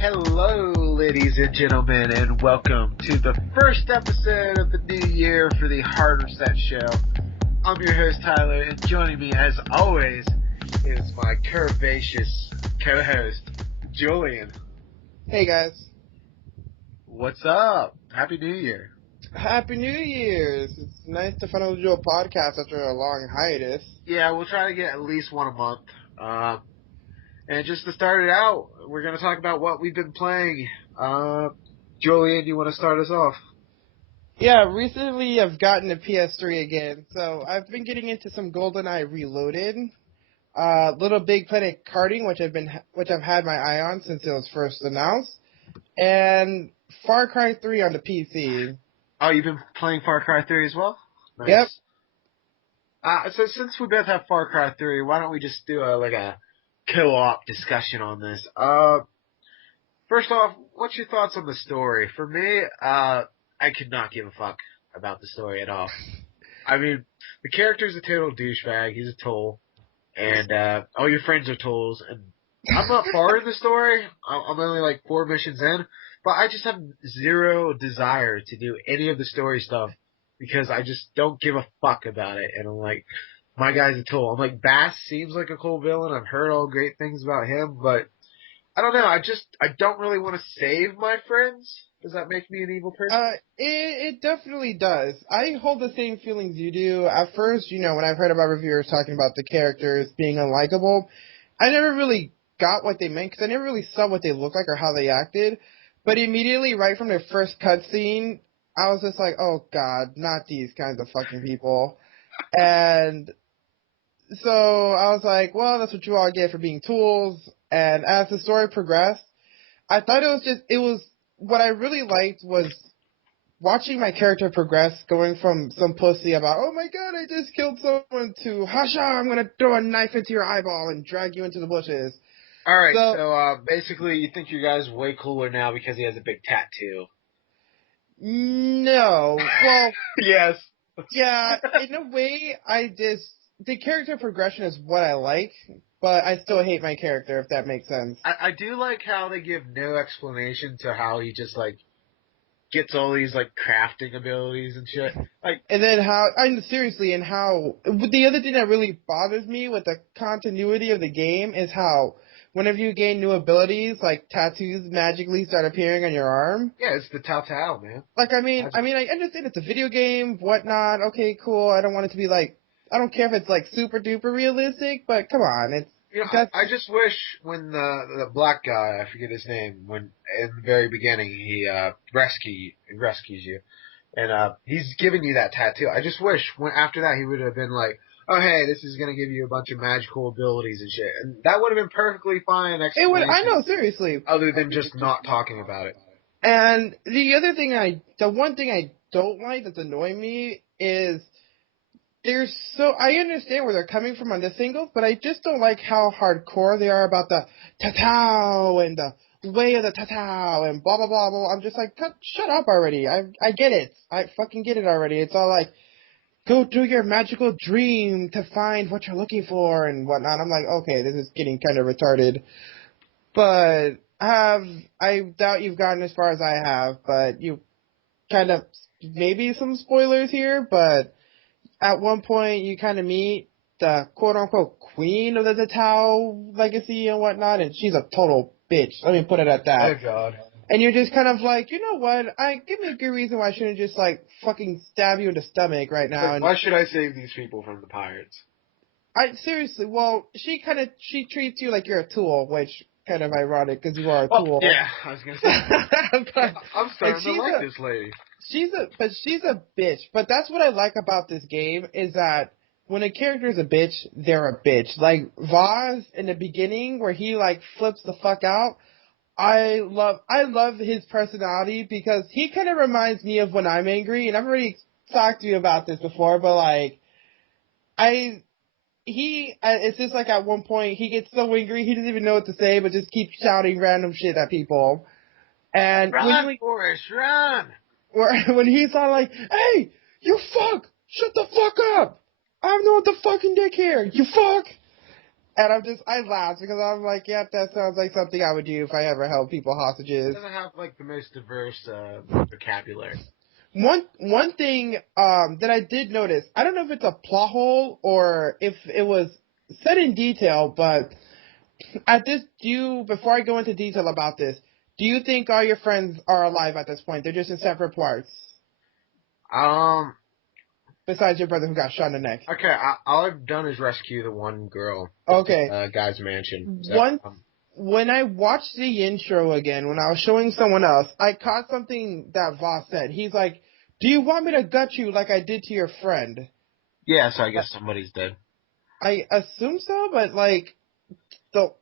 Hello, ladies and gentlemen, and welcome to the first episode of the new year for the Hard Reset Show. I'm your host, Tyler, and joining me, as always, is my curvaceous co-host, Julian. Hey, guys. What's up? Happy New Year. Happy New Year's. It's nice to finally do a podcast after a long hiatus. Yeah, we'll try to get at least one a month. And just to start it out, we're going to talk about what we've been playing. Julian, you want to start us off? Yeah, recently I've gotten a PS3 again, so I've been getting into some GoldenEye Reloaded, Little Big Planet karting, which I've had my eye on since it was first announced, and Far Cry 3 on the PC. Oh, you've been playing Far Cry 3 as well? Nice. Yep. So since we both have Far Cry 3, why don't we just do a co-op discussion on this? First off, what's your thoughts on the story? For me, I could not give a fuck about the story at all. I mean, the character's a total douchebag. He's a tool. And all your friends are tools. And I'm not far in the story. I'm only like 4 missions in. But I just have zero desire to do any of the story stuff because I just don't give a fuck about it. And I'm like, my guy's a tool. I'm like, Bass seems like a cool villain. I've heard all great things about him, but I don't know. I don't really want to save my friends. Does that make me an evil person? It definitely does. I hold the same feelings you do. At first, when I've heard about reviewers talking about the characters being unlikable, I never really got what they meant because I never really saw what they looked like or how they acted. But immediately, right from their first cutscene, I was just like, oh god, not these kinds of fucking people. And so I was like, well, that's what you all get for being tools. And as the story progressed, I thought what I really liked was watching my character progress, going from some pussy about, oh my god, I just killed someone, to, Hasha, I'm going to throw a knife into your eyeball and drag you into the bushes. Alright, so basically you think your guy's way cooler now because he has a big tattoo. No. Well, yes. Yeah, in a way, the character progression is what I like, but I still hate my character, if that makes sense. I do like how they give no explanation to how he just, gets all these, crafting abilities and shit. And then the other thing that really bothers me with the continuity of the game is how whenever you gain new abilities, tattoos magically start appearing on your arm. Yeah, it's the Tao, man. I understand it's a video game, whatnot, okay, cool, I don't want it to be I don't care if it's super duper realistic, but come on, I just wish when the black guy, I forget his name, when in the very beginning he rescues you, and he's giving you that tattoo. I just wish after that he would have been like, oh hey, this is gonna give you a bunch of magical abilities and shit, and that would have been perfectly fine. It would, I know, seriously. Other than just not talking about it. And the one thing I don't like that's annoying me is I understand where they're coming from on this angle, but I just don't like how hardcore they are about the tatao and the way of the tatao and blah, blah, blah, blah. I'm just like, shut up already. I get it. I fucking get it already. It's all like, go through your magical dream to find what you're looking for and whatnot. I'm like, okay, this is getting kind of retarded. But I doubt you've gotten as far as I have, but you kind of, maybe some spoilers here, but at one point you kind of meet the quote-unquote queen of the Tatao legacy and whatnot, and she's a total bitch. Let me put it at that. Oh, God. And you're just kind of like, you know what? Give me a good reason why I shouldn't just, fucking stab you in the stomach right now. Why should I save these people from the pirates? Seriously, well, she treats you like you're a tool, which kind of ironic, because you are a tool. Yeah, I was gonna say. But, I'm starting to like this lady. She's a bitch. But that's what I like about this game, is that when a character is a bitch, they're a bitch. Like Vaz in the beginning, where he flips the fuck out. I love his personality because he kind of reminds me of when I'm angry, and I've already talked to you about this before, but it's just at one point he gets so angry he doesn't even know what to say, but just keeps shouting random shit at people. And run, Forrest, run! When he's all like, hey, you fuck! Shut the fuck up! I'm not the fucking dick here, you fuck! And I laughed because I'm like, yep, that sounds like something I would do if I ever held people It hostages. doesn't have like the most diverse vocabulary. One thing that I did notice, I don't know if it's a plot hole or if it was said in detail, but before I go into detail about this, do you think all your friends are alive at this point? They're just in separate parts, Um. besides your brother who got shot in the neck. Okay. All I've done is rescue the one girl. Okay. Guy's mansion. So, One When I watched the intro again, when I was showing someone else, I caught something that Voss said. He's like, "Do you want me to gut you like I did to your friend?" yeah. So I guess somebody's dead. I assume so, but like, the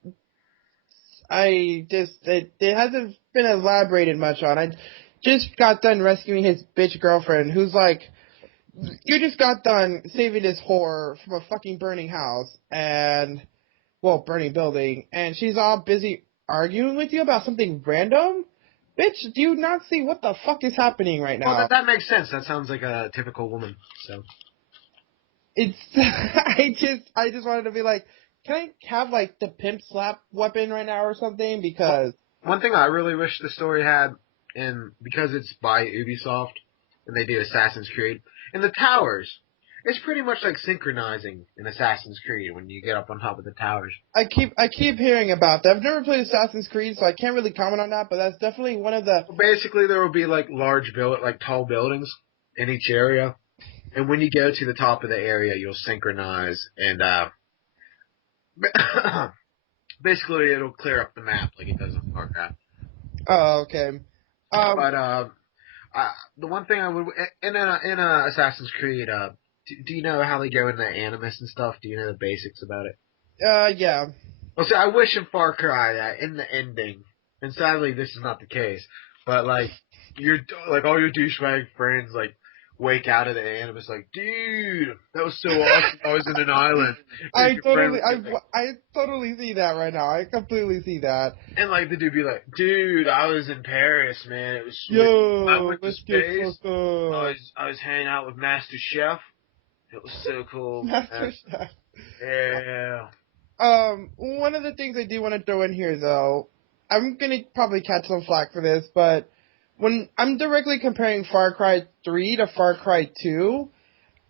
it hasn't been elaborated much on. I just got done rescuing his bitch girlfriend, who's like, you just got done saving this whore from a fucking burning house and, well, burning building, and she's all busy arguing with you about something random. Bitch, do you not see what the fuck is happening right now? Well, that makes sense. That sounds like a typical woman. So It's I just wanted to be like, can I have like the pimp slap weapon right now or something? Because one thing I really wish the story had, and because it's by Ubisoft and they do Assassin's Creed, in the towers, it's pretty much like synchronizing in Assassin's Creed when you get up on top of the towers. I keep hearing about that. I've never played Assassin's Creed, so I can't really comment on that. But that's definitely one of the. Basically, there will be like tall buildings in each area, and when you go to the top of the area, you'll synchronize, and basically it'll clear up the map like it does in Warcraft. Oh, okay. But the one thing I would in a Assassin's Creed, do you know how they go into Animus and stuff? Do you know the basics about it? Yeah. Well, see, I wish in Far Cry that in the ending, and sadly this is not the case, but like all your douchebag friends like wake out of the Animus like, dude, that was so awesome. I was in an island. I totally see that right now. I completely see that. And like the dude be like, dude, I was in Paris, man. It was sweet. I Yo, went to let's space. get fucked up. I was hanging out with Master Chef. It was so cool. Master Chef. Yeah. One of the things I do want to throw in here, though, I'm gonna probably catch some flack for this, but when I'm directly comparing Far Cry 3 to Far Cry 2,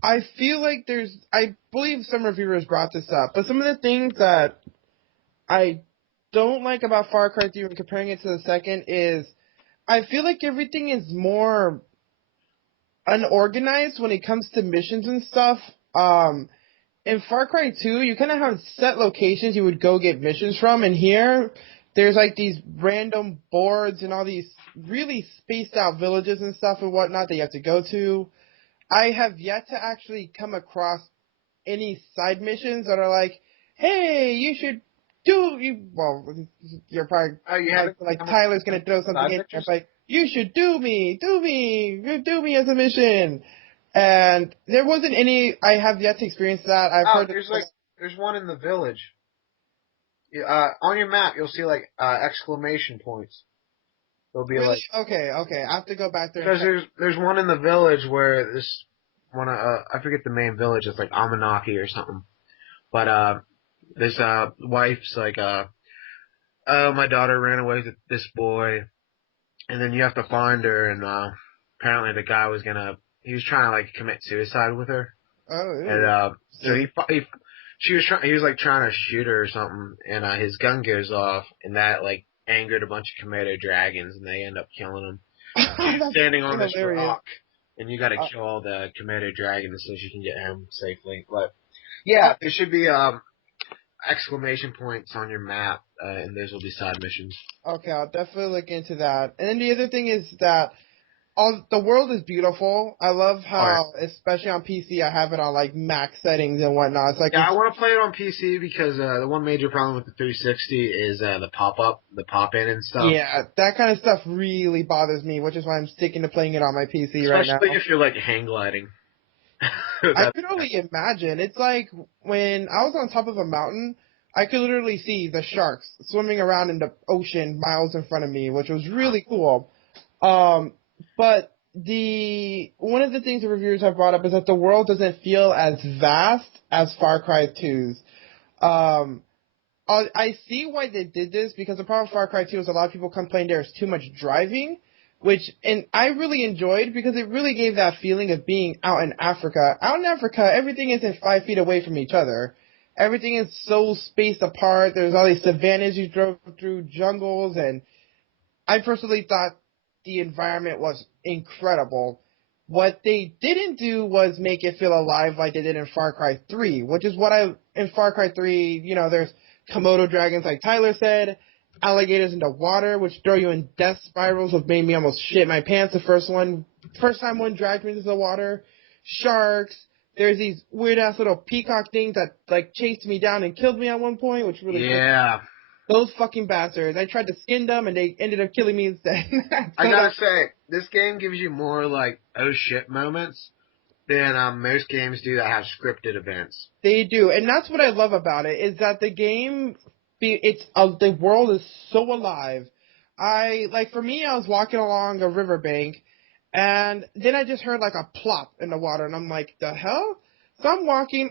I feel like I believe some reviewers brought this up, but some of the things that I don't like about Far Cry 3 when comparing it to the second is I feel like everything is more unorganized when it comes to missions and stuff. In Far Cry 2, you kind of have set locations you would go get missions from, and here, there's like these random boards and all these really spaced out villages and stuff and whatnot that you have to go to. I have yet to actually come across any side missions that are like, hey, you should well, you're probably like Tyler's gonna throw something in there, like, you should do me as a mission. And there wasn't any. I have yet to experience that. I've heard there's one in the village. On your map, you'll see like exclamation points. There'll be really? Okay. I have to go back there. Because there's one in the village where this one I forget the main village. It's like Amanaki or something. But this wife's like oh, my daughter ran away with this boy, and then you have to find her, and apparently the guy was trying to like commit suicide with her. Oh, ew. And so he was like trying to shoot her or something, and his gun goes off, and that like angered a bunch of Komodo dragons, and they end up killing him. She's standing on this rock, and you got to kill all the Komodo dragons so she can get home safely. But yeah, there should be exclamation points on your map, and those will be side missions. Okay, I'll definitely look into that. And then the other thing is that the world is beautiful. I love how, especially on PC, I have it on like max settings and whatnot. It's like I want to play it on PC because the one major problem with the 360 is the pop-in and stuff. Yeah, that kind of stuff really bothers me, which is why I'm sticking to playing it on my PC right now. Especially if you're like hang gliding. I could only imagine. It's like when I was on top of a mountain, I could literally see the sharks swimming around in the ocean miles in front of me, which was really cool. But one of the things the reviewers have brought up is that the world doesn't feel as vast as Far Cry 2's. I see why they did this, because the problem with Far Cry 2 is a lot of people complain there's too much driving, and I really enjoyed, because it really gave that feeling of being out in Africa. Out in Africa, everything isn't 5 feet away from each other. Everything is so spaced apart. There's all these savannas you drove through, jungles, and I personally thought the environment was incredible. What they didn't do was make it feel alive like they did in Far Cry 3, which is in Far Cry 3, there's Komodo dragons, like Tyler said, alligators in the water, which throw you in death spirals, which made me almost shit my pants the first time one dragged me into the water. Sharks. There's these weird ass little peacock things that like chased me down and killed me at one point, which really Yeah. those fucking bastards. I tried to skin them, and they ended up killing me instead. I gotta say, this game gives you more, like, oh shit moments than most games do that have scripted events. They do, and that's what I love about it, is that the game, the world is so alive. For me, I was walking along a riverbank, and then I just heard, like, a plop in the water, and I'm like, the hell? So I'm walking,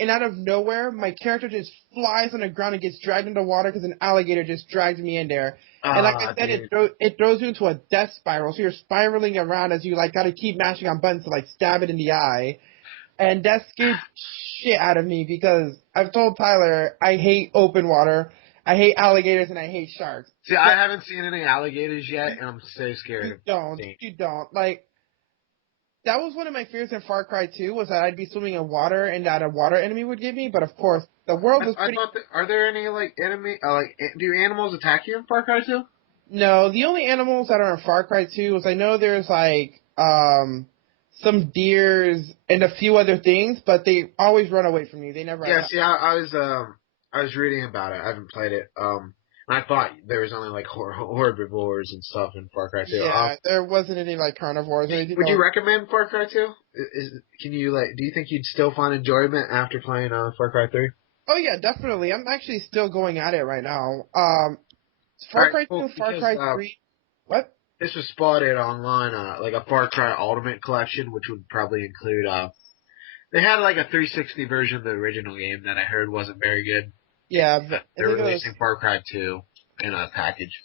and out of nowhere, my character just flies on the ground and gets dragged into water because an alligator just dragged me in there. And like I said, it throws you into a death spiral, so you're spiraling around as you, like, gotta keep mashing on buttons to, like, stab it in the eye. And that scared shit out of me, because I've told Tyler, I hate open water, I hate alligators, and I hate sharks. See, I haven't seen any alligators yet, and I'm so scared. You don't. Like, that was one of my fears in Far Cry 2, was that I'd be swimming in water and that a water enemy would get me, but of course, the world was pretty... Are there any, like, do animals attack you in Far Cry 2? No, the only animals that are in Far Cry 2 is, I know there's, like, some deers and a few other things, but they always run away from you. They never... Yeah, see, I was reading about it. I haven't played it. And I thought there was only, like, herbivores and stuff in Far Cry 2. Yeah, there wasn't any, like, carnivores or anything. Would you recommend Far Cry 2? Do you think you'd still find enjoyment after playing Far Cry 3? Oh, yeah, definitely. I'm actually still going at it right now. Far Cry 2, Far Cry 3... What? This was spotted online, like a Far Cry Ultimate Collection, which would probably include, they had like a 360 version of the original game that I heard wasn't very good. Yeah. They're releasing Far Cry 2 in a package.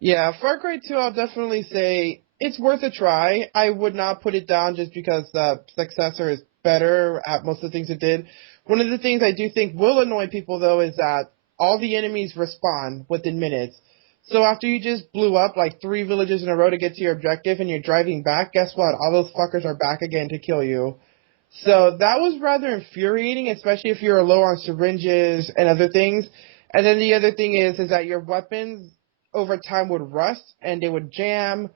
Yeah, Far Cry 2, I'll definitely say it's worth a try. I would not put it down just because the successor is better at most of the things it did. One of the things I do think will annoy people, though, is that all the enemies respawn within minutes. So after you just blew up like 3 villages in a row to get to your objective and you're driving back, guess what? All those fuckers are back again to kill you. So that was rather infuriating, especially if you're low on syringes and other things. And then the other thing is that your weapons over time would rust and they would jam.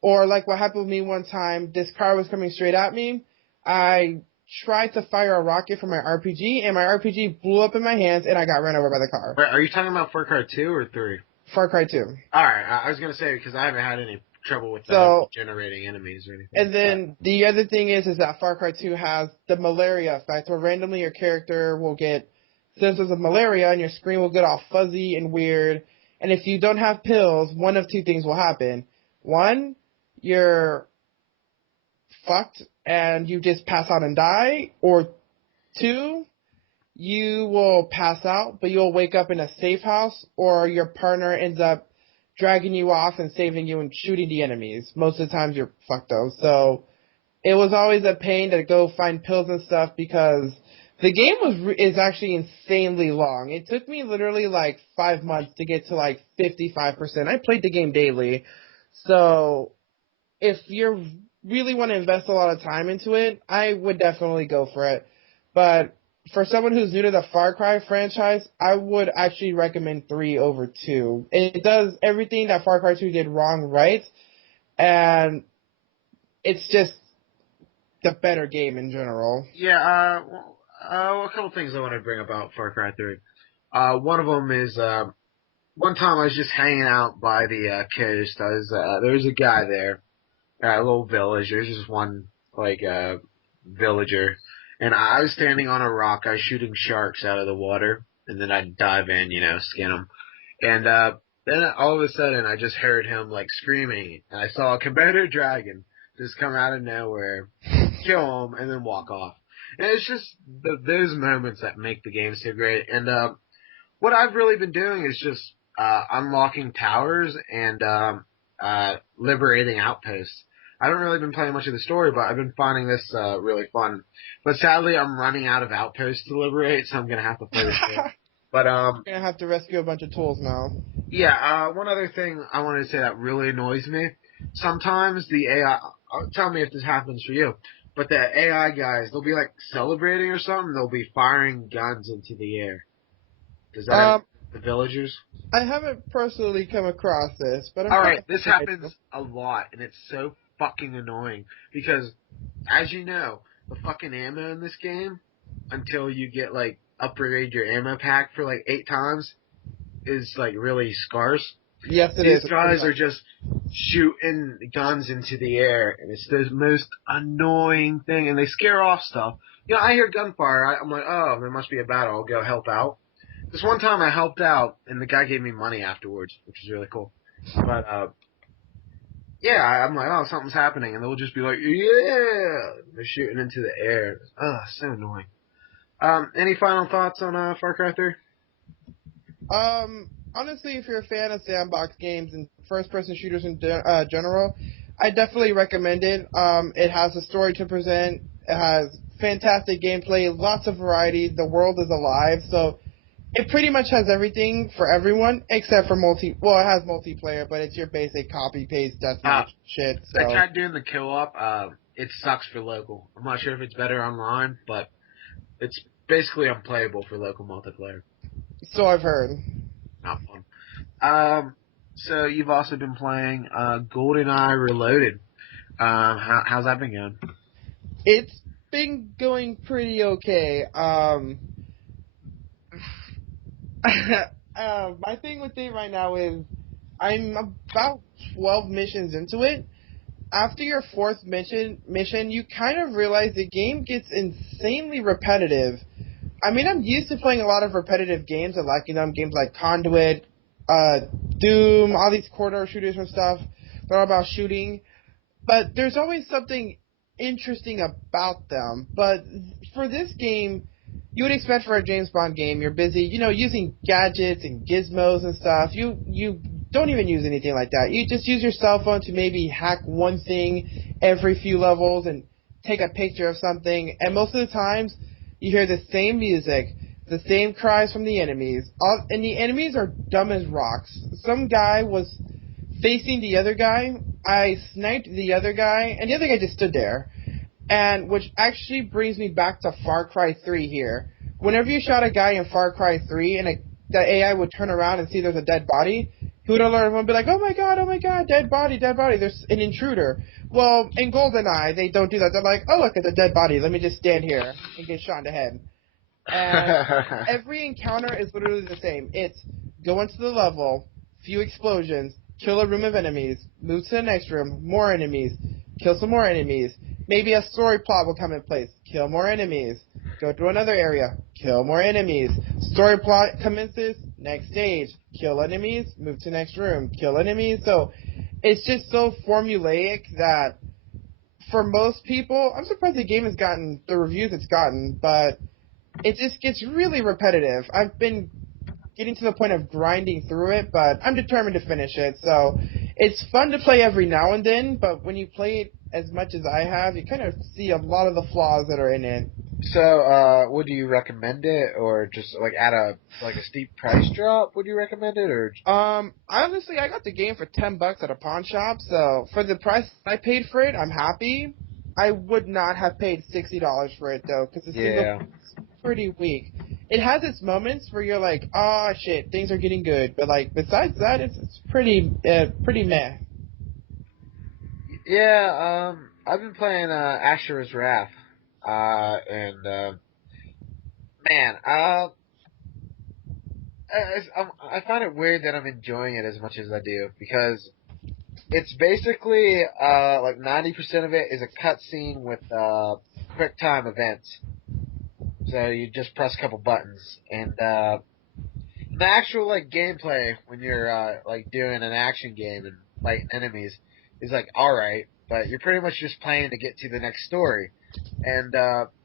Or like what happened with me one time, this car was coming straight at me. I tried to fire a rocket from my RPG, and my RPG blew up in my hands, and I got run over by the car. Wait, are you talking about Far Cry 2 or 3? Far Cry 2. Alright, I was going to say, because I haven't had any trouble with generating enemies or anything. And then the other thing is that Far Cry 2 has the malaria effect, where randomly your character will get symptoms of malaria, and your screen will get all fuzzy and weird. And if you don't have pills, one of 2 things will happen. 1, you're fucked and you just pass out and die, or 2, you will pass out, but you'll wake up in a safe house, or your partner ends up dragging you off and saving you and shooting the enemies. Most of the times you're fucked though. So it was always a pain to go find pills and stuff, because the game is actually insanely long. It took me literally like 5 months to get to like 55%. I played the game daily. So if you really want to invest a lot of time into it, I would definitely go for it. But for someone who's new to the Far Cry franchise, I would actually recommend 3 over 2. It does everything that Far Cry 2 did wrong right, and it's just the better game in general. Yeah, a couple things I want to bring about Far Cry 3. One of them is, one time I was just hanging out by the coast. There was a guy there, a little village. There's just one, like, villager. And I was standing on a rock. I was shooting sharks out of the water. And then I'd dive in, skin them. And then all of a sudden, I just heard him, like, screaming. And I saw a Komodo dragon just come out of nowhere, kill him, and then walk off. And it's just those moments that make the game so great. And what I've really been doing is just unlocking towers and liberating outposts. I haven't really been playing much of the story, but I've been finding this really fun. But sadly, I'm running out of outposts to liberate, so I'm gonna have to play this game. But You're gonna have to rescue a bunch of tools now. yeah. One other thing I wanted to say that really annoys me. Sometimes the AI. Tell me if this happens for you. But the AI guys, they'll be like celebrating or something. They'll be firing guns into the air. Does that ever Um, the villagers? I haven't personally come across this, but I'm All kind right, of this I happens do. a lot, and it's so fucking annoying because, as you know, the fucking ammo in this game, until you get like upgrade your ammo pack for like 8 times, is like really scarce. Yes, it These is. It's pretty guys much. are just shooting guns into the air, and it's the most annoying thing, and they scare off stuff. You know, I hear gunfire, I'm like, oh, there must be a battle. I'll go help out. This one time I helped out, and the guy gave me money afterwards, which is really cool. But yeah, I'm like, oh, something's happening, and they'll just be like, yeah, they're shooting into the air. Ugh, so annoying. Any final thoughts on Far Cry 3? Honestly, if you're a fan of sandbox games and first-person shooters in general, I definitely recommend it. It has a story to present. It has fantastic gameplay, lots of variety. The world is alive, so it pretty much has everything for everyone except for multi. Well, it has multiplayer, but it's your basic copy-paste Uh, deathmatch shit. I So, tried doing the co-op. It sucks for local. I'm not sure if it's better online, but it's basically unplayable for local multiplayer. so I've heard. Not fun. So you've also been playing GoldenEye Reloaded. How's that been going? It's been going pretty okay. My thing with it right now is I'm about 12 missions into it. After your fourth mission, you kind of realize the game gets insanely repetitive. I mean, I'm used to playing a lot of repetitive games and liking them. Games like Conduit, uh, Doom, all these corridor shooters and stuff. They're all about shooting. But there's always something interesting about them. But for this game, you would expect for a James Bond game, you're busy, using gadgets and gizmos and stuff. You don't even use anything like that. You just use your cell phone to maybe hack one thing every few levels and take a picture of something. And most of the times, you hear the same music, the same cries from the enemies. And the enemies are dumb as rocks. Some guy was facing the other guy. I sniped the other guy, and the other guy just stood there. And which actually brings me back to Far Cry 3 here. Whenever you shot a guy in Far Cry 3 and the AI would turn around and see there's a dead body, he would alert everyone and be like, oh my god, dead body, there's an intruder. Well, in GoldenEye, they don't do that. They're like, oh look, it's a dead body, let me just stand here and get shot in the head. And every encounter is literally the same. It's go into the level, few explosions, kill a room of enemies, move to the next room, more enemies, kill some more enemies. Maybe a story plot will come in place, kill more enemies, go to another area, kill more enemies. Story plot commences, next stage, kill enemies, move to next room, kill enemies. So it's just so formulaic that for most people, I'm surprised the game has gotten the reviews it's gotten, but it just gets really repetitive. I've been getting to the point of grinding through it, but I'm determined to finish it. So it's fun to play every now and then, but when you play it as much as I have, you kind of see a lot of the flaws that are in it. So, would you recommend it, or just like at a steep price drop? Would you recommend it, or Honestly, I got the game for $10 at a pawn shop, so for the price I paid for it, I'm happy. I would not have paid $60 for it though, because the single yeah, pretty weak. It has its moments where you're like, oh shit, things are getting good, but like besides that, it's pretty meh. yeah. I've been playing Asher's Wrath, and man, I find it weird that I'm enjoying it as much as I do because it's basically like 90% of it is a cutscene with quick time events. So you just press a couple buttons, and the actual like gameplay when you're like doing an action game and fighting enemies is like all right. but you're pretty much just playing to get to the next story. And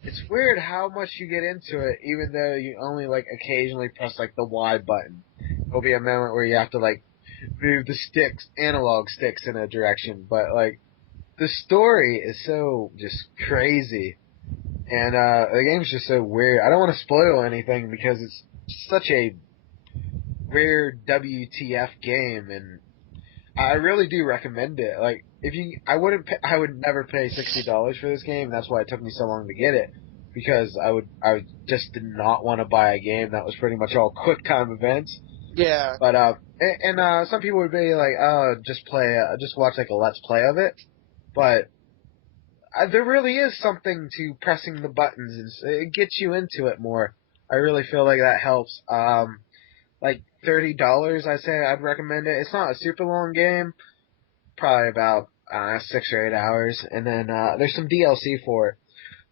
it's weird how much you get into it, even though you only like occasionally press like the Y button. There'll be a moment where you have to like move the analog sticks in a direction, but like the story is so just crazy, and the game's just so weird. I don't want to spoil anything because it's such a weird WTF game, and I really do recommend it. Like, I would never pay $60 for this game. That's why it took me so long to get it, because I just did not want to buy a game that was pretty much all quick time events. Yeah. But some people would be like, oh, just watch like a let's play of it. But there really is something to pressing the buttons, and it gets you into it more. I really feel like that helps. Like $30, I say I'd recommend it. It's not a super long game, probably about 6 or 8 hours, and then there's some DLC for it.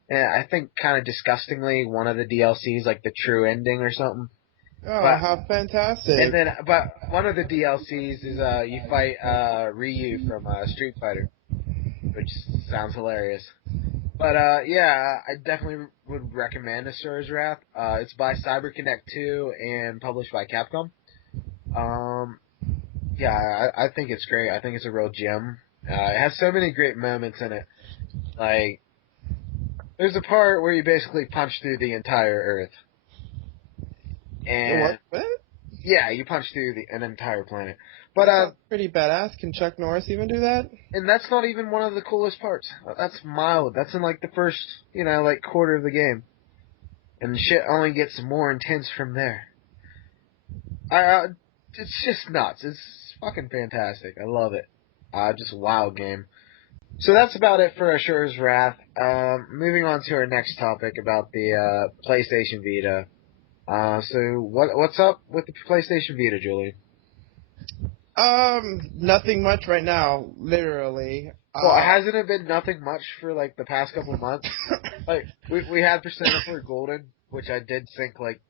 And I think kind of disgustingly, one of the DLCs like the true ending or something. Oh, But, how fantastic! but one of the DLCs is you fight Ryu from Street Fighter, which sounds hilarious. But yeah, I definitely would recommend Asura's Wrath. It's by CyberConnect 2 and published by Capcom. Yeah, I think it's great. I think it's a real gem. It has so many great moments in it. Like, there's a part where you basically punch through the entire Earth. And What? yeah, you punch through an entire planet. But that's pretty badass. Can Chuck Norris even do that? And that's not even one of the coolest parts. That's mild. That's in like the first, like quarter of the game. And shit only gets more intense from there. It's just nuts. It's fucking fantastic. I love it. Just a wild game. So that's about it for Asura's Wrath. Moving on to our next topic about the PlayStation Vita. So what's up with the PlayStation Vita, Julie? Nothing much right now, literally. Well, hasn't it been nothing much for like the past couple months? Like we had Persona 4 Golden, which I did sink like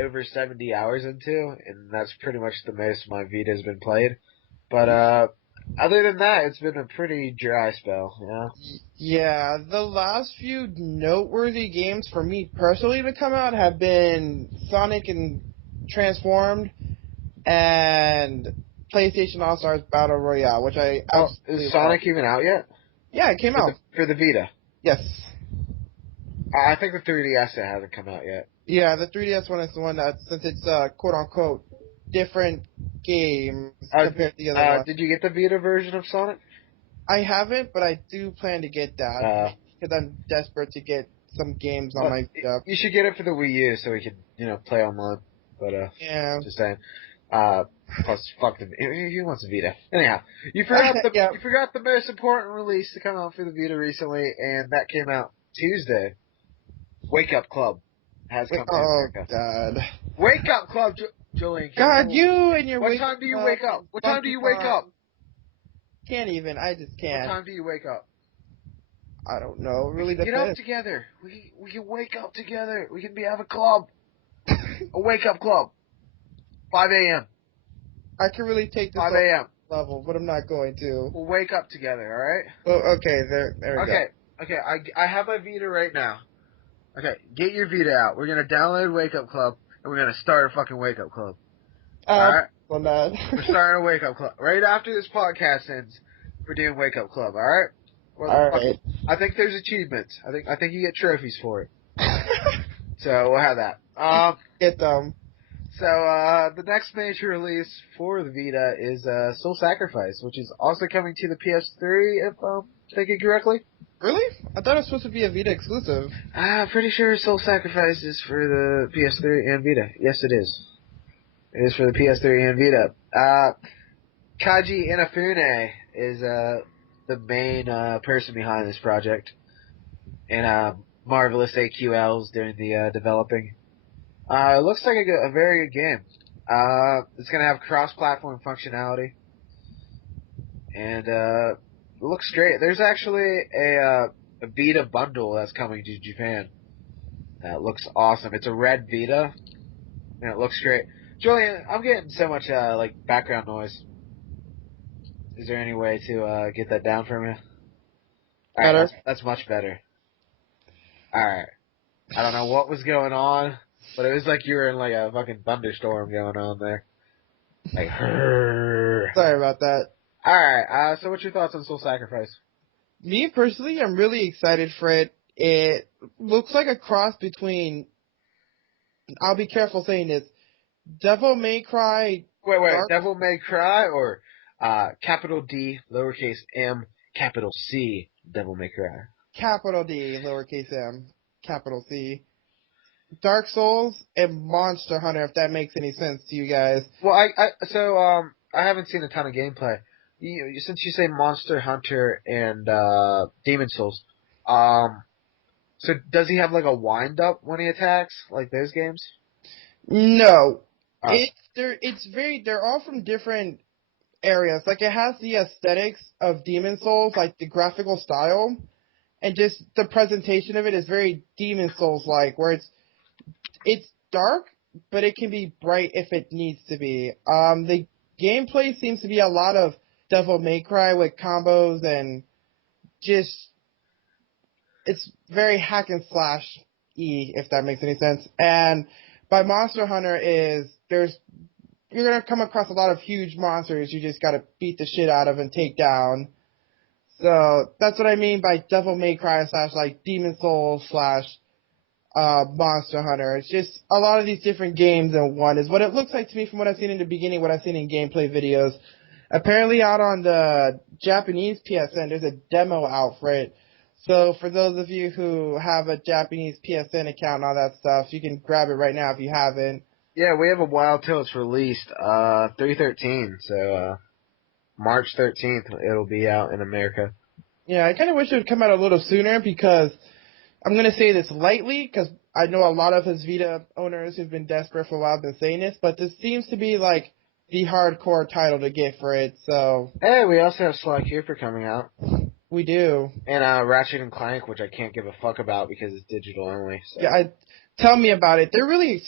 over 70 hours into, and that's pretty much the most my Vita's been played. But other than that, it's been a pretty dry spell, you know? Yeah, the last few noteworthy games for me personally to come out have been Sonic and Transformed and PlayStation All-Stars Battle Royale, which I absolutely is Sonic even out yet? Yeah, it came out. For the Vita? Yes. I think the 3DS it hasn't come out yet. Yeah, the 3DS one is the one that, since it's quote-unquote different game compared to the other one. Did you get the Vita version of Sonic? I haven't, but I do plan to get that because I'm desperate to get some games on my Vita. You should get it for the Wii U so we can, play online. But yeah, just saying. Plus, fuck who wants a Vita? Anyhow, you forgot the most important release to come out for the Vita recently, and that came out Tuesday. Wake Up Club has come to America. Oh God! Wake Up Club, Julian. God, you and your. What time do you wake up? What time do you wake up? Can't even. I just can't. What time do you wake up? I don't know. It really depends. Get up together. We can wake up together. We can have a club. A wake up club. 5 a.m. I can really take this 5 a.m. level, but I'm not going to. We'll wake up together, alright? Oh, okay, there we go. Okay, I have my Vita right now. Okay, get your Vita out. We're gonna download Wake Up Club, and we're gonna start a fucking Wake Up Club. Alright? Well, not. We're starting a Wake Up Club. Right after this podcast ends, we're doing Wake Up Club, alright? Alright. I think there's achievements. I think you get trophies for it. So, we'll have that. Get them. So, the next major release for the Vita is Soul Sacrifice, which is also coming to the PS3, if I'm thinking correctly. Really? I thought it was supposed to be a Vita exclusive. Pretty sure Soul Sacrifice is for the PS3 and Vita. Yes, it is. It is for the PS3 and Vita. Kaji Inafune is the main person behind this project, and marvelous AQLs during the developing. It looks like a very good game. It's going to have cross-platform functionality. And it looks great. There's actually a Vita bundle that's coming to Japan. That looks awesome. It's a red Vita. And it looks great. Julian, I'm getting so much background noise. Is there any way to get that down for me? All right, Better. that's much better. All right. I don't know what was going on, but it was like you were in like a fucking thunderstorm going on there. Like, Sorry about that. All right. So, what's your thoughts on Soul Sacrifice? Me personally, I'm really excited for it. It looks like a cross between. I'll be careful saying this. Devil May Cry. Wait. Dark. Devil May Cry or capital D, lowercase m, capital C, Devil May Cry? Capital D, lowercase m, capital C. Dark Souls and Monster Hunter, if that makes any sense to you guys. Well, I haven't seen a ton of gameplay. Since you say Monster Hunter and Demon Souls, so does he have like a wind up when he attacks, like those games? No. Oh. They're all from different areas. Like, it has the aesthetics of Demon Souls, like the graphical style, and just the presentation of it is very Demon Souls-like, where it's dark, but it can be bright if it needs to be. The gameplay seems to be a lot of Devil May Cry with combos and just, it's very hack and slash if that makes any sense. And by Monster Hunter you're gonna come across a lot of huge monsters you just gotta beat the shit out of and take down. So that's what I mean by Devil May Cry / like Demon Souls / Monster Hunter. It's just a lot of these different games in one is what it looks like to me from what I've seen in the beginning, what I've seen in gameplay videos. Apparently out on the Japanese PSN, there's a demo out for it. So for those of you who have a Japanese PSN account and all that stuff, you can grab it right now if you haven't. Yeah, we have a while till it's released. 3/13, so March 13th it'll be out in America. Yeah, I kind of wish it would come out a little sooner because I'm going to say this lightly because I know a lot of his Vita owners who've been desperate for a while have been saying this, but this seems to be like the hardcore title to get for it, so. Hey, we also have Sly Cooper coming out. We do. And Ratchet and Clank, which I can't give a fuck about because it's digital only. So. Yeah, tell me about it. They're really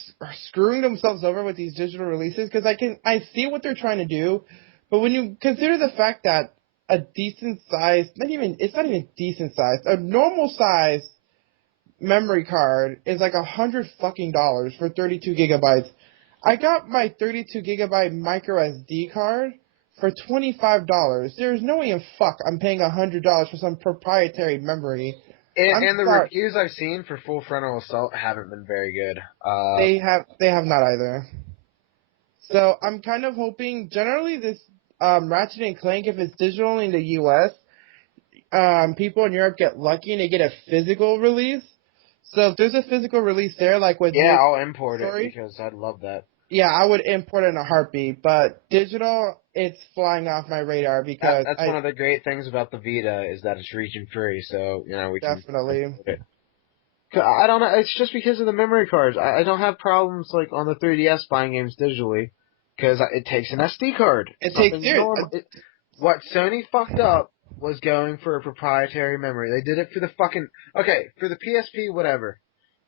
screwing themselves over with these digital releases because I see what they're trying to do, but when you consider the fact that a decent size, it's not even decent size, a normal size memory card is like $100 for 32 gigabytes. I got my 32 gigabyte micro SD card for $25. There's no way in fuck I'm paying $100 for some proprietary memory. And the reviews I've seen for Full Frontal Assault haven't been very good. They have not either. So I'm kind of hoping, generally this Ratchet and Clank, if it's digital in the US, people in Europe get lucky and they get a physical release. So if there's a physical release there, like with I'll import it because I'd love that. Yeah, I would import it in a heartbeat, but digital, it's flying off my radar because that's one of the great things about the Vita is that it's region free. So we definitely. can import it. I don't know. It's just because of the memory cards. I don't have problems like on the 3DS buying games digitally because it takes an SD card. What Sony fucked up was going for a proprietary memory. They did it for the for the PSP, whatever.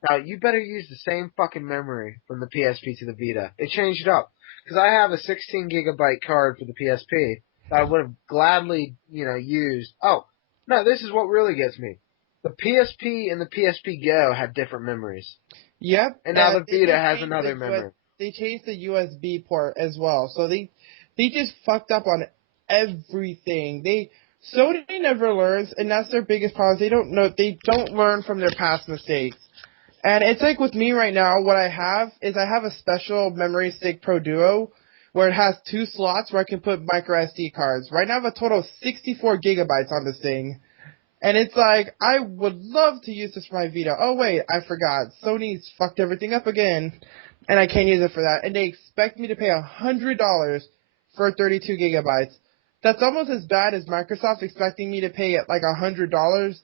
Now, you better use the same fucking memory from the PSP to the Vita. They changed it up. Because I have a 16 gigabyte card for the PSP that I would have gladly, used. Oh, no, this is what really gets me. The PSP and the PSP Go had different memories. Yep. And now the Vita has another memory. They changed the USB port as well. So they just fucked up on everything. Sony never learns, and that's their biggest problem. They don't learn from their past mistakes. And it's like with me right now, what I have a special Memory Stick Pro Duo where it has 2 slots where I can put micro SD cards. Right now I have a total of 64 gigabytes on this thing. And it's like, I would love to use this for my Vita. Oh wait, I forgot. Sony's fucked everything up again. And I can't use it for that. And they expect me to pay $100 for 32 gigabytes. That's almost as bad as Microsoft expecting me to pay like $100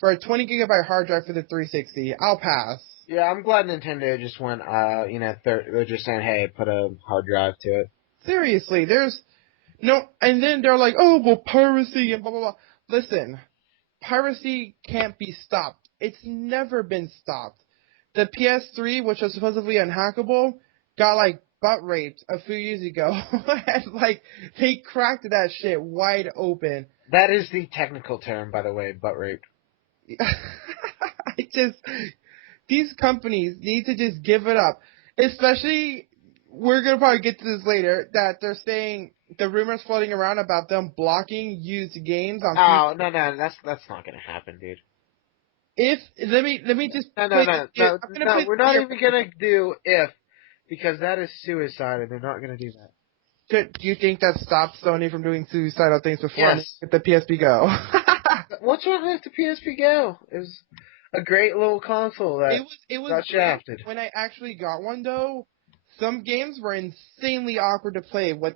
for a 20 gigabyte hard drive for the 360. I'll pass. Yeah, I'm glad Nintendo just went, they're just saying, hey, put a hard drive to it. Seriously, and then they're like, oh, well, piracy and blah, blah, blah. Listen, piracy can't be stopped. It's never been stopped. The PS3, which was supposedly unhackable, got, butt raped a few years ago. And, they cracked that shit wide open. That is the technical term, by the way, butt rape. I just, these companies need to just give it up. Especially, we're going to probably get to this later, that they're saying the rumors floating around about them blocking used games on Oh, no, that's not gonna happen, dude. Let me just No, play this here. I'm going to play we're this not here. even gonna do if, because that is suicide, and they're not gonna do that. Do you think that stops Sony from doing suicidal things before Yes. the PSP Go? What's wrong with the PSP Go? It was a great little console that it was got great. shafted. When I actually got one though, some games were insanely awkward to play with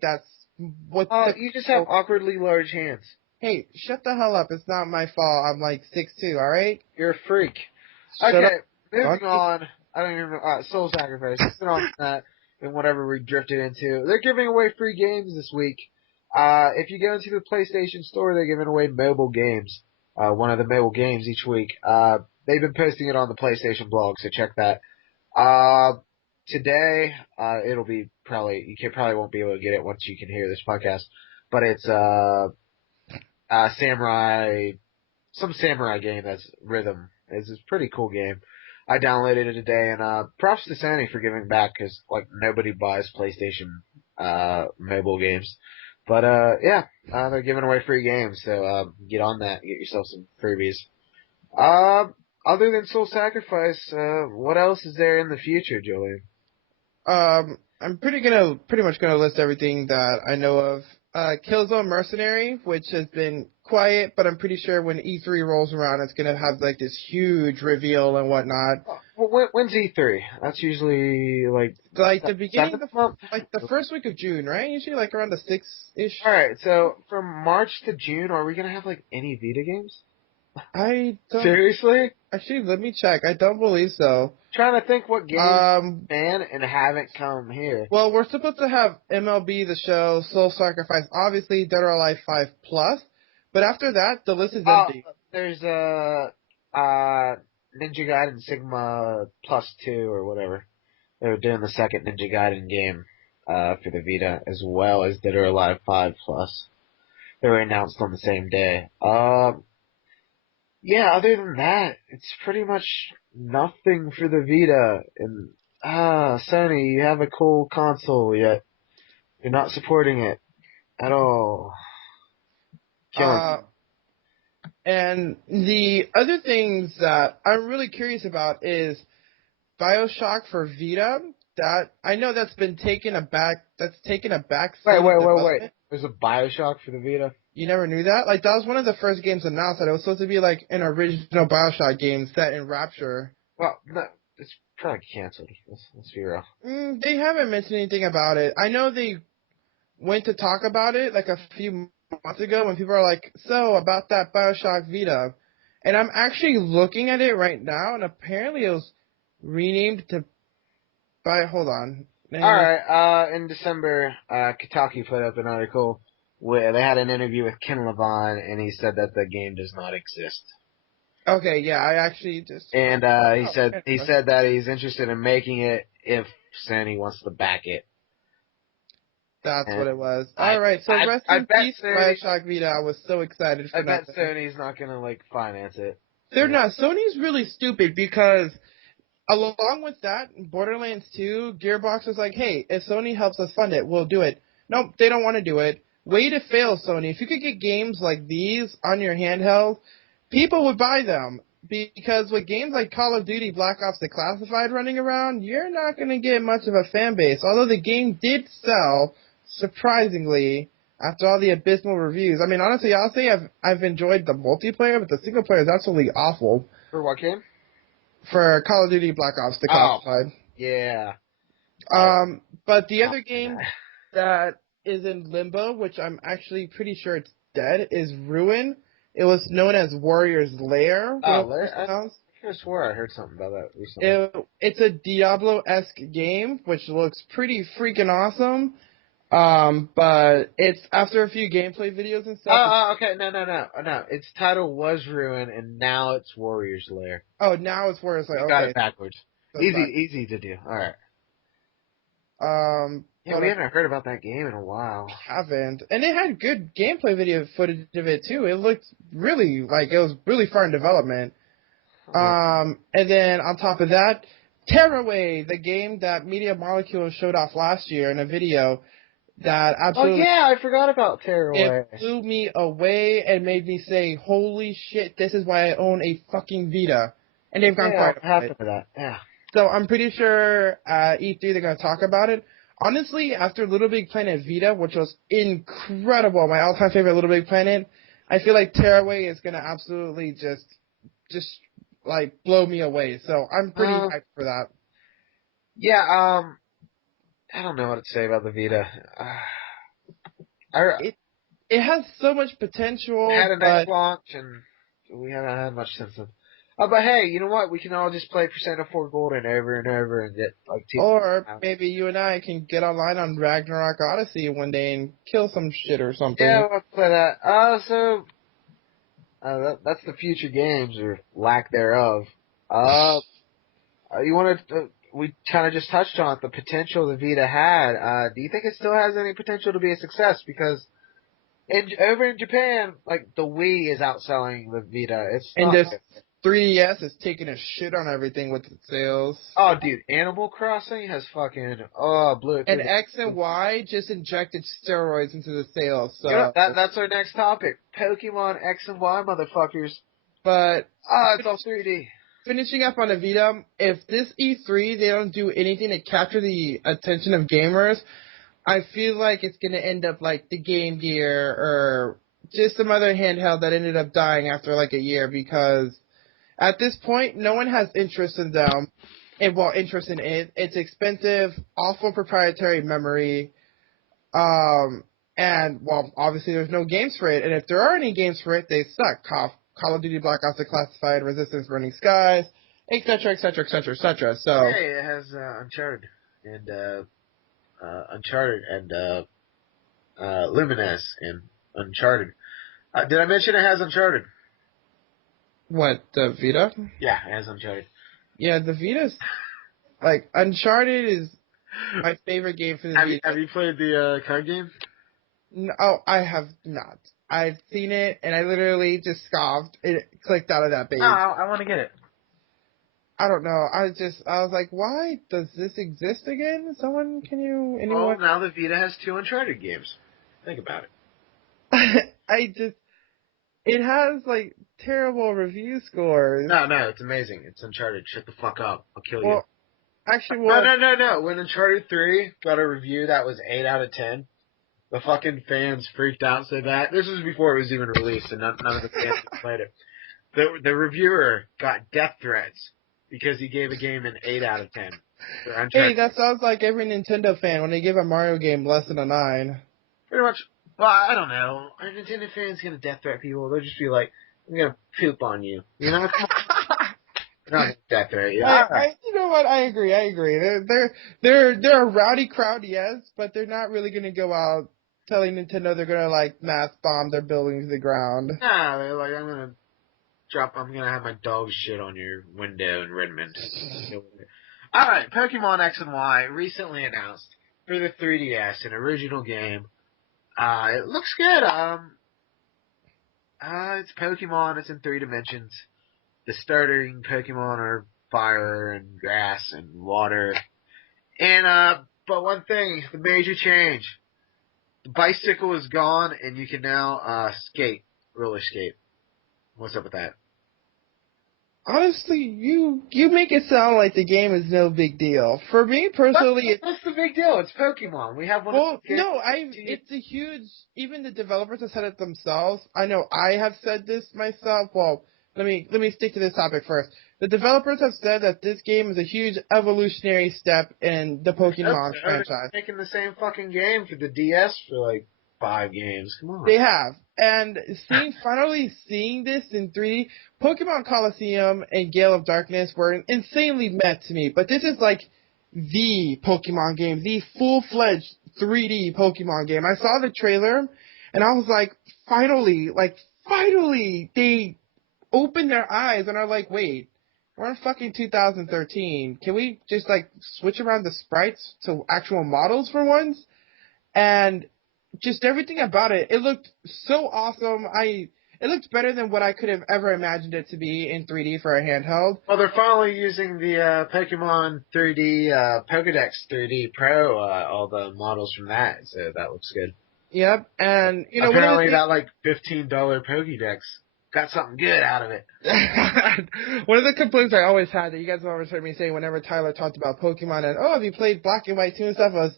Oh, you just have awkwardly large hands. Hey, shut the hell up. It's not my fault. I'm like 6'2", alright? You're a freak. Shut Okay, up. moving on. I don't even know. Soul Sacrifice. Moving on from that and whatever we drifted into. They're giving away free games this week. If you go into the PlayStation Store, they're giving away mobile games. One of the mobile games each week. They've been posting it on the PlayStation blog, so check that. Today, it'll be probably won't be able to get it once you can hear this podcast, but it's, some samurai game that's Rhythm. It's a pretty cool game. I downloaded it today, and props to Sony for giving back, because like nobody buys PlayStation mobile games. But yeah, they're giving away free games, so get on that, get yourself some freebies. Other than Soul Sacrifice, what else is there in the future, Julian? I'm pretty much gonna list everything that I know of. Killzone Mercenary, which has been quiet, but I'm pretty sure when E3 rolls around, it's gonna have like this huge reveal and whatnot. Well, when's E3? That's usually like the beginning of month. the first week of June, right? Usually like around the 6-ish. All right, so from March to June, are we gonna have like any Vita games? I don't. Seriously? Actually, let me check. I don't believe so. Trying to think what games fan and haven't come here. Well, we're supposed to have MLB The Show, Soul Sacrifice, obviously Dead or Alive 5 Plus, but after that, the list is empty. There's Ninja Gaiden Sigma Plus 2 or whatever. They were doing the second Ninja Gaiden game for the Vita, as well as Dead or Alive 5 Plus. They were announced on the same day. Yeah, other than that, it's pretty much nothing for the Vita. And Sony, you have a cool console, yet you're not supporting it at all. And the other things that I'm really curious about is BioShock for Vita. That I know that's been taken a back. That's taken a back. Wait. There's a BioShock for the Vita. You never knew that? Like, that was one of the first games announced, that it was supposed to be, like, an original BioShock game set in Rapture. Well, no, it's probably canceled. Let's be real. They haven't mentioned anything about it. I know they went to talk about it, like, a few months ago when people are like, so, about that BioShock Vita. And I'm actually looking at it right now, and apparently it was renamed to... Hold on. Alright, in December, Kotaku put up an article where they had an interview with Ken Levine, and he said that the game does not exist. Okay, yeah, I actually just... And he said that he's interested in making it if Sony wants to back it. That's what it was. Alright, so rest in peace, BioShock Vita. I was so excited for that. I bet Sony's not gonna, like, finance it. They're not. Sony's really stupid because... Along with that, Borderlands 2, Gearbox was like, hey, if Sony helps us fund it, we'll do it. Nope, they don't want to do it. Way to fail, Sony. If you could get games like these on your handheld, people would buy them. Because with games like Call of Duty Black Ops Declassified running around, you're not going to get much of a fan base. Although the game did sell, surprisingly, after all the abysmal reviews. I mean, honestly, I'll say I've enjoyed the multiplayer, but the single player is absolutely awful. For what game? For Call of Duty Black Ops Declassified. Oh, yeah. But the other game that is in limbo, which I'm actually pretty sure it's dead, is Ruin. It was known as Warrior's Lair. Lair? I could have swore I heard something about that recently. It's a Diablo-esque game, which looks pretty freaking awesome. But it's after a few gameplay videos and stuff. Okay, no. Its title was Ruin, and now it's Warrior's Lair. Oh, now it's Warrior's Lair. You got it backwards. Easy to do. All Yeah, But we I haven't heard about that game in a while. haven't. And it had good gameplay video footage of it too. It looked really like it was really far in development. And then on top of that, Tearaway, the game that Media Molecule showed off last year in a video that Oh absolutely yeah, I forgot about Tearaway. it blew me away and made me say, "Holy shit, this is why I own a fucking Vita." And they've gone Yeah, quiet what about happened it. to that? Yeah. So I'm pretty sure at E3 they're going to talk about it. Honestly, after Little Big Planet Vita, which was incredible, my all-time favorite Little Big Planet, I feel like Tearaway is going to absolutely just like blow me away. So I'm pretty Uh, hyped for that. yeah, I don't know what to say about the Vita. I It it has so much potential, had a nice but launch, and we haven't had much since then. Oh, but hey, you know what? We can all just play Persona 4 Golden over and over and get like two. or maybe you and I can get online on Ragnarok Odyssey one day and kill some shit or Yeah, something. we'll play that. That's the future games or lack thereof. You want to? We kind of just touched on it, the potential the Vita had. Do you think it still has any potential to be a success? Because over in Japan, like the Wii is outselling the Vita. It's And not this good. 3DS is taking a shit on everything with its sales. Oh, dude, Animal Crossing has fucking blew it And through X the. and Y just injected steroids into the sales. You know, So, that's our next topic. Pokemon X and Y, motherfuckers. but It's all 3D. finishing up on the Vita, if this E3 they don't do anything to capture the attention of gamers, I feel like it's gonna end up like the Game Gear or just some other handheld that ended up dying after like a year because at this point no one has interest in them. And well, interest in it. It's expensive, awful proprietary memory. And well, obviously there's no games for it. And if there are any games for it, they suck. Call of Duty Black Ops Declassified, Resistance Burning Skies, etc., etc., etc., etc. So, Hey, it has Uncharted and Lumines and Uncharted. Did I mention it has Uncharted? what, the Vita? Yeah, it has Uncharted. Yeah, the Vita's, like, Uncharted is my favorite game for the Vita. Have you played the card game? No, I have not. I've seen it, and I literally just scoffed. It clicked out of that page. No, I want to get it. I don't know. I was like, why does this exist again? Well, anyone? now the Vita has 2 Uncharted games. Think about it. It has, like, terrible review scores. No, it's amazing. It's Uncharted. Shut the fuck up. I'll kill you. Well, actually, No. When Uncharted 3 got a review that was 8 out of 10, the fucking fans freaked out so bad. This was before it was even released, and none of the fans played it. The reviewer got death threats because he gave a game an 8 out of 10. Hey, that sounds like every Nintendo fan when they give a Mario game less than a 9. Pretty much. Well, I don't know. Are Nintendo fans gonna death threat people? They'll just be like, "I'm gonna poop on you." You know? They're not gonna death threat you. You know what? I agree. They're a rowdy crowd, yes, but they're not really gonna go out telling Nintendo they're gonna like mass bomb their building to the ground. Nah, they're like, I'm gonna have my dog shit on your window in Redmond. Alright, Pokemon X and Y recently announced for the 3DS, an original game. It looks good. It's Pokemon. It's in 3 dimensions. The starting Pokemon are fire and grass and water. And, but one thing, the major change. The bicycle is gone and you can now, roller skate. What's up with that? Honestly, you make it sound like the game is no big deal. For me personally, What's the big deal? It's Pokemon. We have one. well, no, it's a huge. Even the developers have said it themselves. I know I have said this myself. Well, let me stick to this topic first. The developers have said that this game is a huge evolutionary step in the Pokemon franchise. Making the same fucking game for the DS for like 5 games. Come on. They have. And finally seeing this in 3D, Pokemon Coliseum and Gale of Darkness were insanely met to me. But this is like the Pokemon game, the full-fledged 3D Pokemon game. I saw the trailer and I was like, finally, they opened their eyes and are like, wait, We're in fucking 2013. Can we just, like, switch around the sprites to actual models for once? And just everything about it, it looked so awesome. It looked better than what I could have ever imagined it to be in 3D for a handheld. Well, they're finally using the Pokemon 3D, Pokedex 3D Pro, all the models from that, so that looks good. Yep, and, you know, Apparently that, like, $15 Pokedex got something good out of it. one of the complaints I always had that you guys always heard me say whenever Tyler talked about Pokemon and, oh, have you played Black and White 2 and stuff, was,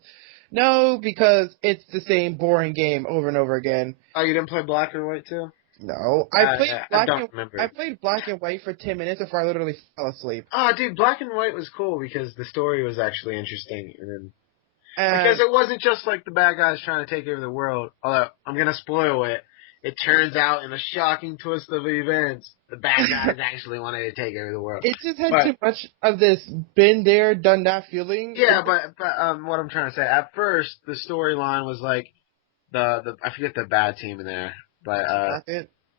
no, because it's the same boring game over and over again. Oh, you didn't play Black or White too? No, I don't remember. I played Black and White for 10 minutes before I literally fell asleep. Oh, dude, Black and White was cool because the story was actually interesting, and then because it wasn't just like the bad guys trying to take over the world. Although I'm gonna spoil it, it turns out in a shocking twist of events, the bad guys actually wanted to take over the world. It just had too much of this been there, done that feeling. Yeah, but what I'm trying to say, at first the storyline was like the I forget the bad team in there, but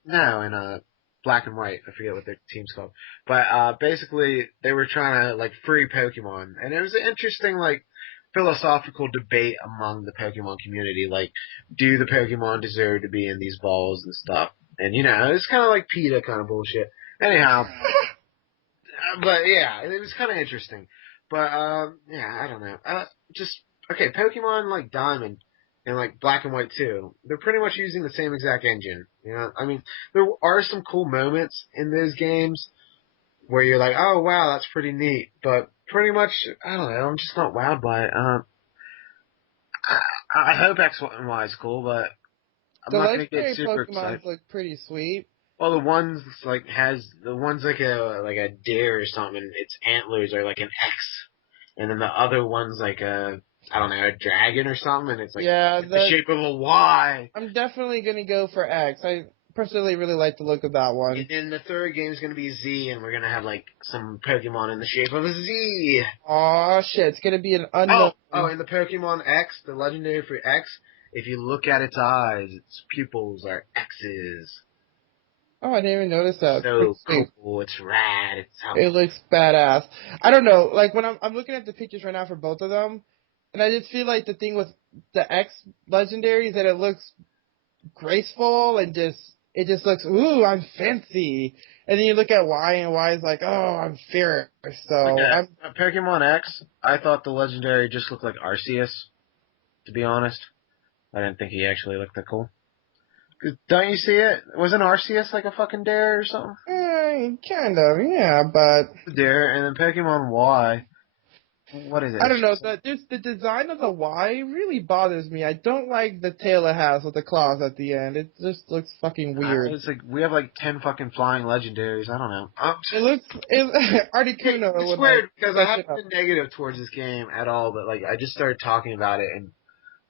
no, in Black and White, I forget what their team's called, but basically they were trying to like free Pokemon, and it was an interesting like philosophical debate among the Pokemon community, like, do the Pokemon deserve to be in these balls and stuff? And, you know, it's kind of like PETA kind of bullshit. Anyhow, but yeah, it was kind of interesting. But, yeah, I don't know. Okay, Pokemon, like, Diamond and, like, Black and White too, they're pretty much using the same exact engine. You know, I mean, there are some cool moments in those games where you're like, oh, wow, that's pretty neat, but pretty much, I don't know, I'm just not wowed by it. I hope X and Y is cool, but I'm not gonna get super excited. Look pretty sweet. Well, the one's like a deer or something. Its antlers are like an X, and then the other one's like a a dragon or something, and it's like the shape of a Y. I'm definitely gonna go for X. I personally really like the look of that one. And then the third game is going to be Z, and we're going to have, like, some Pokemon in the shape of a Z. Aw, shit, it's going to be an unknown. Oh, and the Pokemon X, the legendary for X, if you look at its eyes, its pupils are X's. Oh, I didn't even notice that. So cool, it's rad. It looks badass. I don't know, like, when I'm looking at the pictures right now for both of them, and I just feel like the thing with the X legendary is that it looks graceful and it just looks, ooh, I'm fancy. And then you look at Y, and Y is like, oh, I'm fierce. So Pokemon X, I thought the legendary just looked like Arceus, to be honest. I didn't think he actually looked that cool. Don't you see it? Wasn't Arceus like a fucking dare or something? Kind of, yeah, but... Dare, and then Pokemon Y. What is it? I don't know. The design of the Y really bothers me. I don't like the tail it has with the claws at the end. It just looks fucking weird. It's like we have like 10 fucking flying legendaries. I don't know. Articuno. It's weird because I haven't been negative towards this game at all, but like I just started talking about it and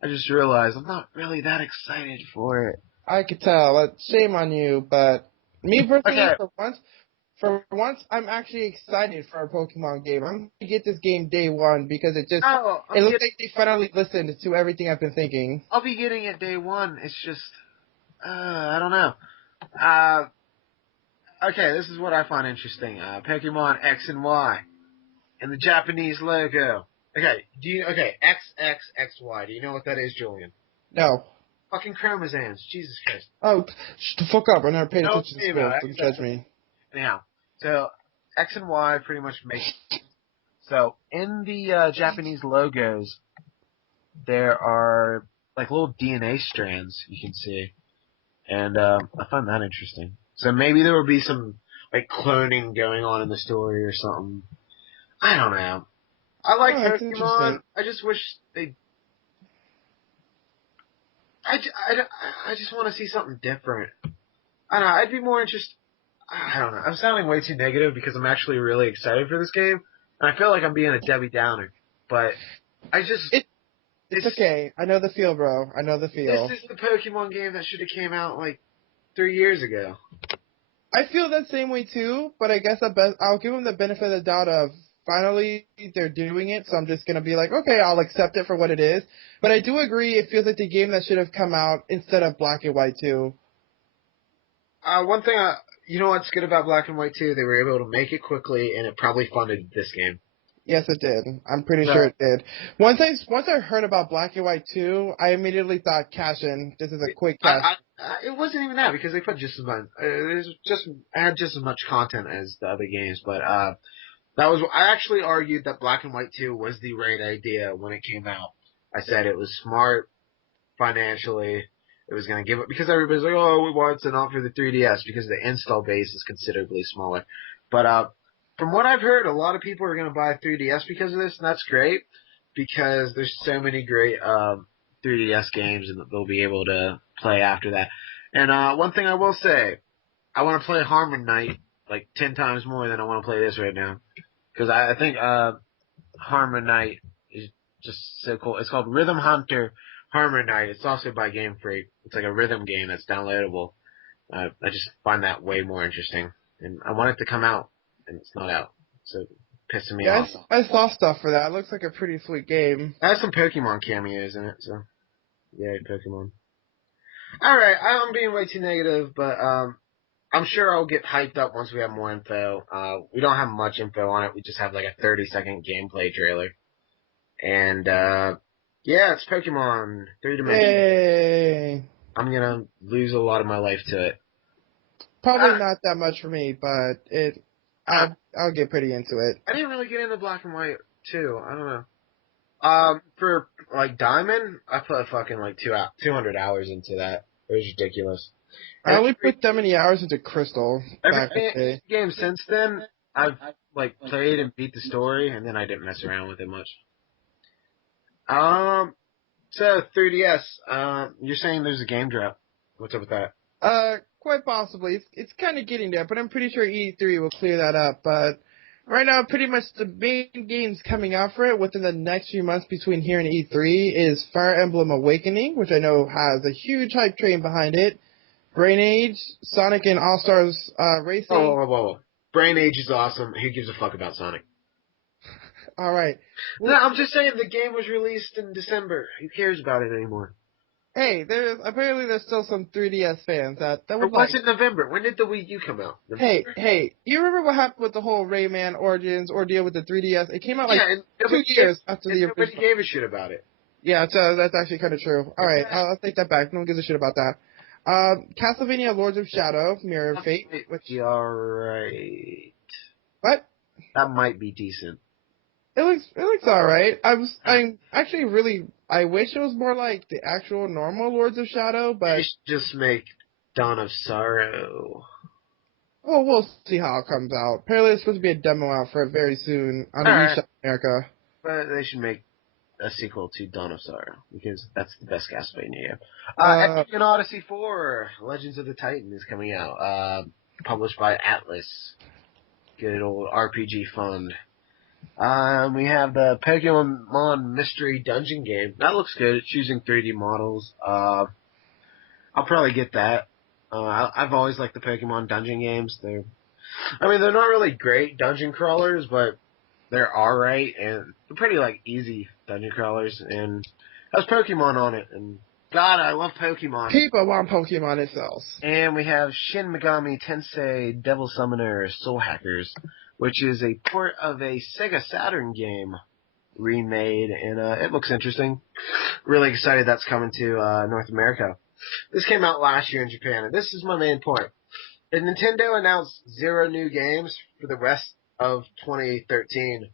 I just realized I'm not really that excited for it. I could tell. Shame on you, but me personally, For once, I'm actually excited for a Pokemon game. I'm going to get this game day one because it looks like they finally listened to everything I've been thinking. I'll be getting it day one. It's just, I don't know. Okay, this is what I find interesting. Pokemon X and Y and the Japanese logo. Okay, X, X, X, Y. Do you know what that is, Julian? No. Fucking chromosomes. Jesus Christ. Oh, shut the fuck up. I never paid attention to school. Don't judge me. Anyhow, so X and Y pretty much make sense. So in the Japanese logos, there are like little DNA strands you can see, and I find that interesting. So maybe there will be some like cloning going on in the story or something. I don't know. I like Pokemon. I just wish they. I just want to see something different. I don't know. I'd be more interested. I don't know. I'm sounding way too negative because I'm actually really excited for this game, and I feel like I'm being a Debbie Downer. But I just... It's okay. I know the feel, bro. I know the feel. This is the Pokemon game that should have came out, like, 3 years ago. I feel that same way, too, but I guess I'll give them the benefit of the doubt of finally they're doing it, so I'm just going to be like, okay, I'll accept it for what it is. But I do agree it feels like the game that should have come out instead of Black and White, too. One thing you know what's good about Black and White 2? They were able to make it quickly, and it probably funded this game. Yes, it did. I'm pretty So, sure it did. Once I heard about Black and White 2, I immediately thought cash in. This is a quick cash. it wasn't even that because they put just as much. Had just as much content as the other games, but that was. I actually argued that Black and White 2 was the right idea when it came out. I said it was smart financially. It was going to give it because everybody's like, oh, we want to not for the 3DS because the install base is considerably smaller. But from what I've heard, a lot of people are going to buy 3DS because of this, and that's great because there's so many great 3DS games and they'll be able to play after that. And one thing I will say, I want to play Harmon Knight like 10 times more than I want to play this right now because I think Harmon Knight is just so cool. It's called Rhythm Hunter Harmon Knight. It's also by Game Freak. It's like a rhythm game that's downloadable. I just find that way more interesting, and I want it to come out, and it's not out, so it's pissing me off. I saw stuff for that. It looks like a pretty sweet game. It has some Pokemon cameos in it, so yeah, Pokemon. All right, I'm being way too negative, but I'm sure I'll get hyped up once we have more info. We don't have much info on it. We just have like a 30-second gameplay trailer, and yeah, it's Pokemon 3-dimensional. Yay! I'm gonna lose a lot of my life to it. Probably not that much for me, but I'll get pretty into it. I didn't really get into Black and White too. I don't know. For like Diamond, I put fucking like 200 hours into that. It was ridiculous. I only put that many hours into Crystal back in the day. Game since then, I've like played and beat the story, and then I didn't mess around with it much. So 3DS. You're saying there's a game drop. What's up with that? Quite possibly. It's kind of getting there, but I'm pretty sure E3 will clear that up. But right now, pretty much the main games coming out for it within the next few months between here and E3 is Fire Emblem Awakening, which I know has a huge hype train behind it. Brain Age, Sonic and All-Stars Racing. Whoa. Brain Age is awesome. Who gives a fuck about Sonic? All right. No, I'm just saying the game was released in December. Who cares about it anymore? Hey, there's still some 3DS fans that would like. What's in November? When did the Wii U come out? November? Hey, you remember what happened with the whole Rayman Origins ordeal with the 3DS? It came out like 2 years after the original. Nobody gave a shit about it. Yeah, so that's actually kind of true. All right, I'll take that back. No one gives a shit about that. Castlevania Lords of Shadow, Mirror of Fate. Alright. What? That might be decent. It looks alright. I'm actually really, I wish it was more like the actual normal Lords of Shadow, but. They should just make Dawn of Sorrow. Well, we'll see how it comes out. Apparently there's supposed to be a demo out for it very soon on the eShop America. But they should make a sequel to Dawn of Sorrow, because that's the best Castlevania game. Epic Odyssey 4, Legends of the Titan is coming out, published by Atlas. Good old RPG fund. We have the Pokemon Mystery Dungeon game. That looks good. It's using 3D models. I'll probably get that. I've always liked the Pokemon dungeon games. They're not really great dungeon crawlers, but they're alright, and they're pretty, easy dungeon crawlers, and has Pokemon on it, and God, I love Pokemon. People want Pokemon itself. And we have Shin Megami Tensei Devil Summoner Soul Hackers, which is a port of a Sega Saturn game remade, and it looks interesting. Really excited that's coming to North America. This came out last year in Japan, and this is my main point. And Nintendo announced 0 new games for the rest of 2013,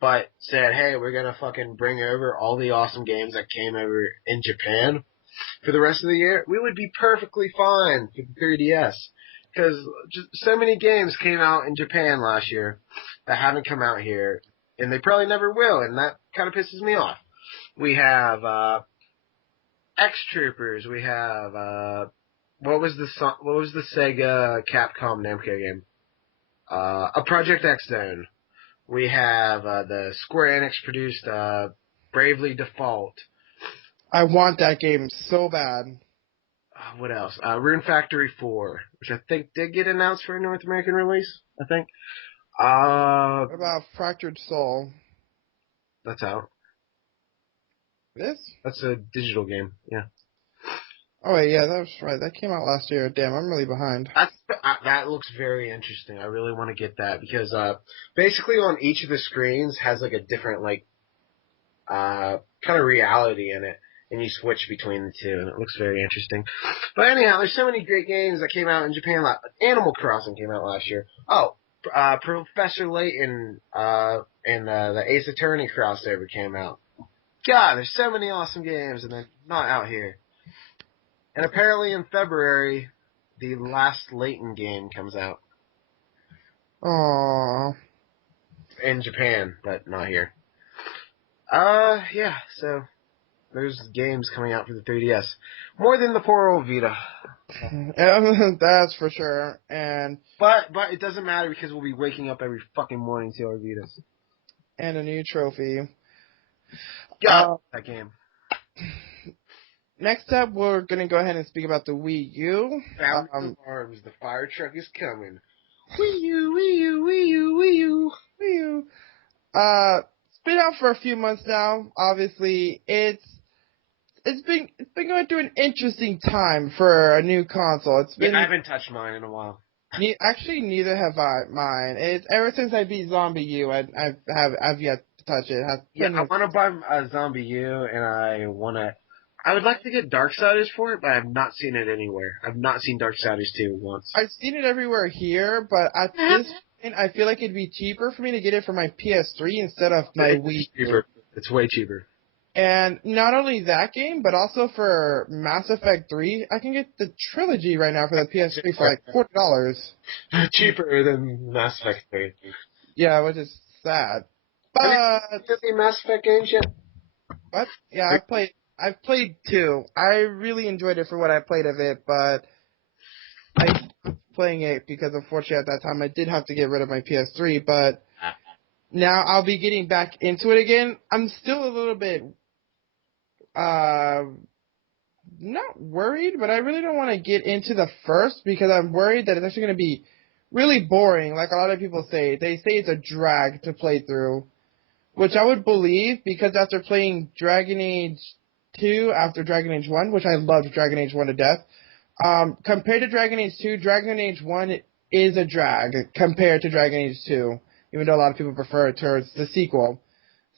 but said, hey, we're going to fucking bring over all the awesome games that came over in Japan for the rest of the year. We would be perfectly fine for the 3DS. Because just so many games came out in Japan last year that haven't come out here, and they probably never will, and that kind of pisses me off. We have X Troopers. We have what was the Sega Capcom Namco game? A Project X Zone. We have the Square Enix produced Bravely Default. I want that game so bad. What else? Rune Factory 4, which I think did get announced for a North American release, I think. What about Fractured Soul? That's out. This? That's a digital game, yeah. Oh wait, yeah, that was right. That came out last year. Damn, I'm really behind. That looks very interesting. I really want to get that because basically on each of the screens has like a different like kind of reality in it, and you switch between the two, and it looks very interesting. But anyhow, there's so many great games that came out in Japan. Animal Crossing came out last year. Oh, Professor Layton and the Ace Attorney crossover came out. God, there's so many awesome games, and they're not out here. And apparently in February, the last Layton game comes out. Aww. In Japan, but not here. Yeah, so there's games coming out for the 3DS. More than the poor old Vita. That's for sure. But it doesn't matter because we'll be waking up every fucking morning to our Vitas. And a new trophy. God, that game. Next up, we're going to go ahead and speak about the Wii U. Fountain of Arms, the fire truck is coming. Wii U, Wii U, Wii U, Wii U, Wii U. It's been out for a few months now. Obviously, it's been going through an interesting time for a new console. I haven't touched mine in a while. Actually, neither have mine. It's ever since I beat Zombie U, I've yet to touch it. I want to buy a Zombie U, and I would like to get Darksiders for it, but I have not seen it anywhere. I've not seen Darksiders 2 once. I've seen it everywhere here, but at this point, I feel like it'd be cheaper for me to get it for my PS3 instead of my Wii U. It's way cheaper. And not only that game, but also for Mass Effect 3, I can get the trilogy right now for the PS3 for like $40. Cheaper than Mass Effect 3. Yeah, which is sad. But have you seen Mass Effect games yet? What? Yeah, I've played 2. I really enjoyed it for what I played of it, but I stopped playing it because unfortunately at that time I did have to get rid of my PS3, but now I'll be getting back into it again. I'm still a little bit not worried, but I really don't want to get into the first because I'm worried that it's actually going to be really boring, like a lot of people say. They say it's a drag to play through, which I would believe because after playing Dragon Age 2 after Dragon Age 1, which I loved Dragon Age 1 to death, compared to Dragon Age 2, Dragon Age 1 is a drag compared to Dragon Age 2, even though a lot of people prefer it towards the sequel.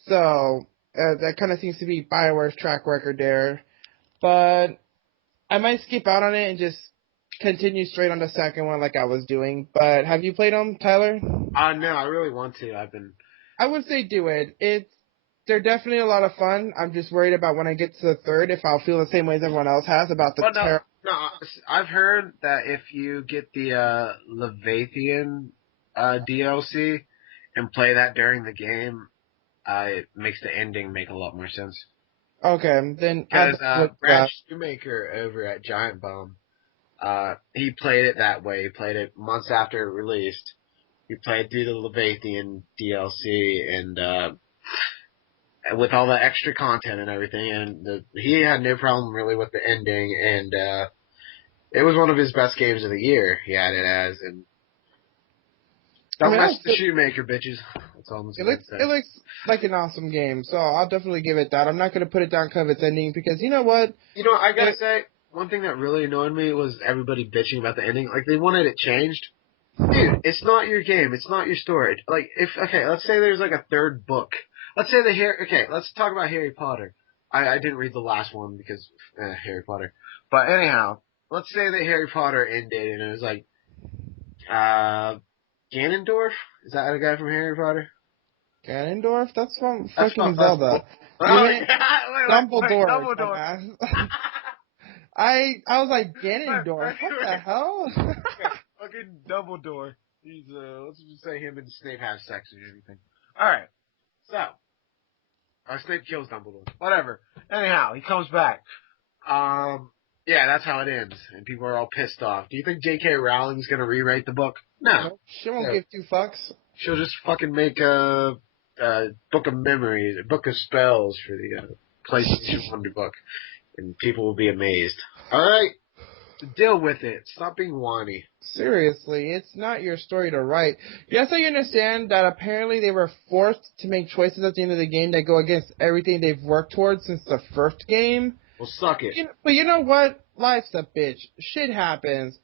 So that kind of seems to be BioWare's track record there. But I might skip out on it and just continue straight on the second one like I was doing. But have you played them, Tyler? No, I really want to. I would say do it. They're definitely a lot of fun. I'm just worried about when I get to the third if I'll feel the same way as everyone else has about the terror. No, I've heard that if you get the Leviathan DLC and play that during the game, it makes the ending make a lot more sense. Okay, then because Brad Shoemaker over at Giant Bomb, he played it that way. He played it months after it released. He played through the Leviathan DLC and with all the extra content and everything, and he had no problem really with the ending, and it was one of his best games of the year. He had it as, and don't mess with the Shoemaker, bitches. That's all I'm saying. It looks like an awesome game, so I'll definitely give it that. I'm not going to put it down because of its ending, because you know what? I gotta say, one thing that really annoyed me was everybody bitching about the ending. Like, they wanted it changed. Dude, it's not your game. It's not your story. Like, let's say there's like a third book. Let's say let's talk about Harry Potter. I didn't read the last one because Harry Potter. But anyhow, let's say that Harry Potter ended and it was like, Ganondorf? Is that a guy from Harry Potter? Ganondorf? That's from fucking Zelda. Dumbledore. I was like, Ganondorf? What the hell? Fucking Dumbledore. He's, let's just say him and Snape have sex or anything. Alright. So. Snape kills Dumbledore. Whatever. Anyhow, he comes back. Yeah, that's how it ends. And people are all pissed off. Do you think J.K. Rowling's gonna rewrite the book? No. She won't give two fucks. She'll just fucking make a book of memories, a book of spells for the PlayStation Wonder book. And people will be amazed. Alright? Deal with it. Stop being whiny. Seriously, it's not your story to write. Yes, I understand that apparently they were forced to make choices at the end of the game that go against everything they've worked towards since the first game. Well, suck it. But you know what? Life's a bitch. Shit happens.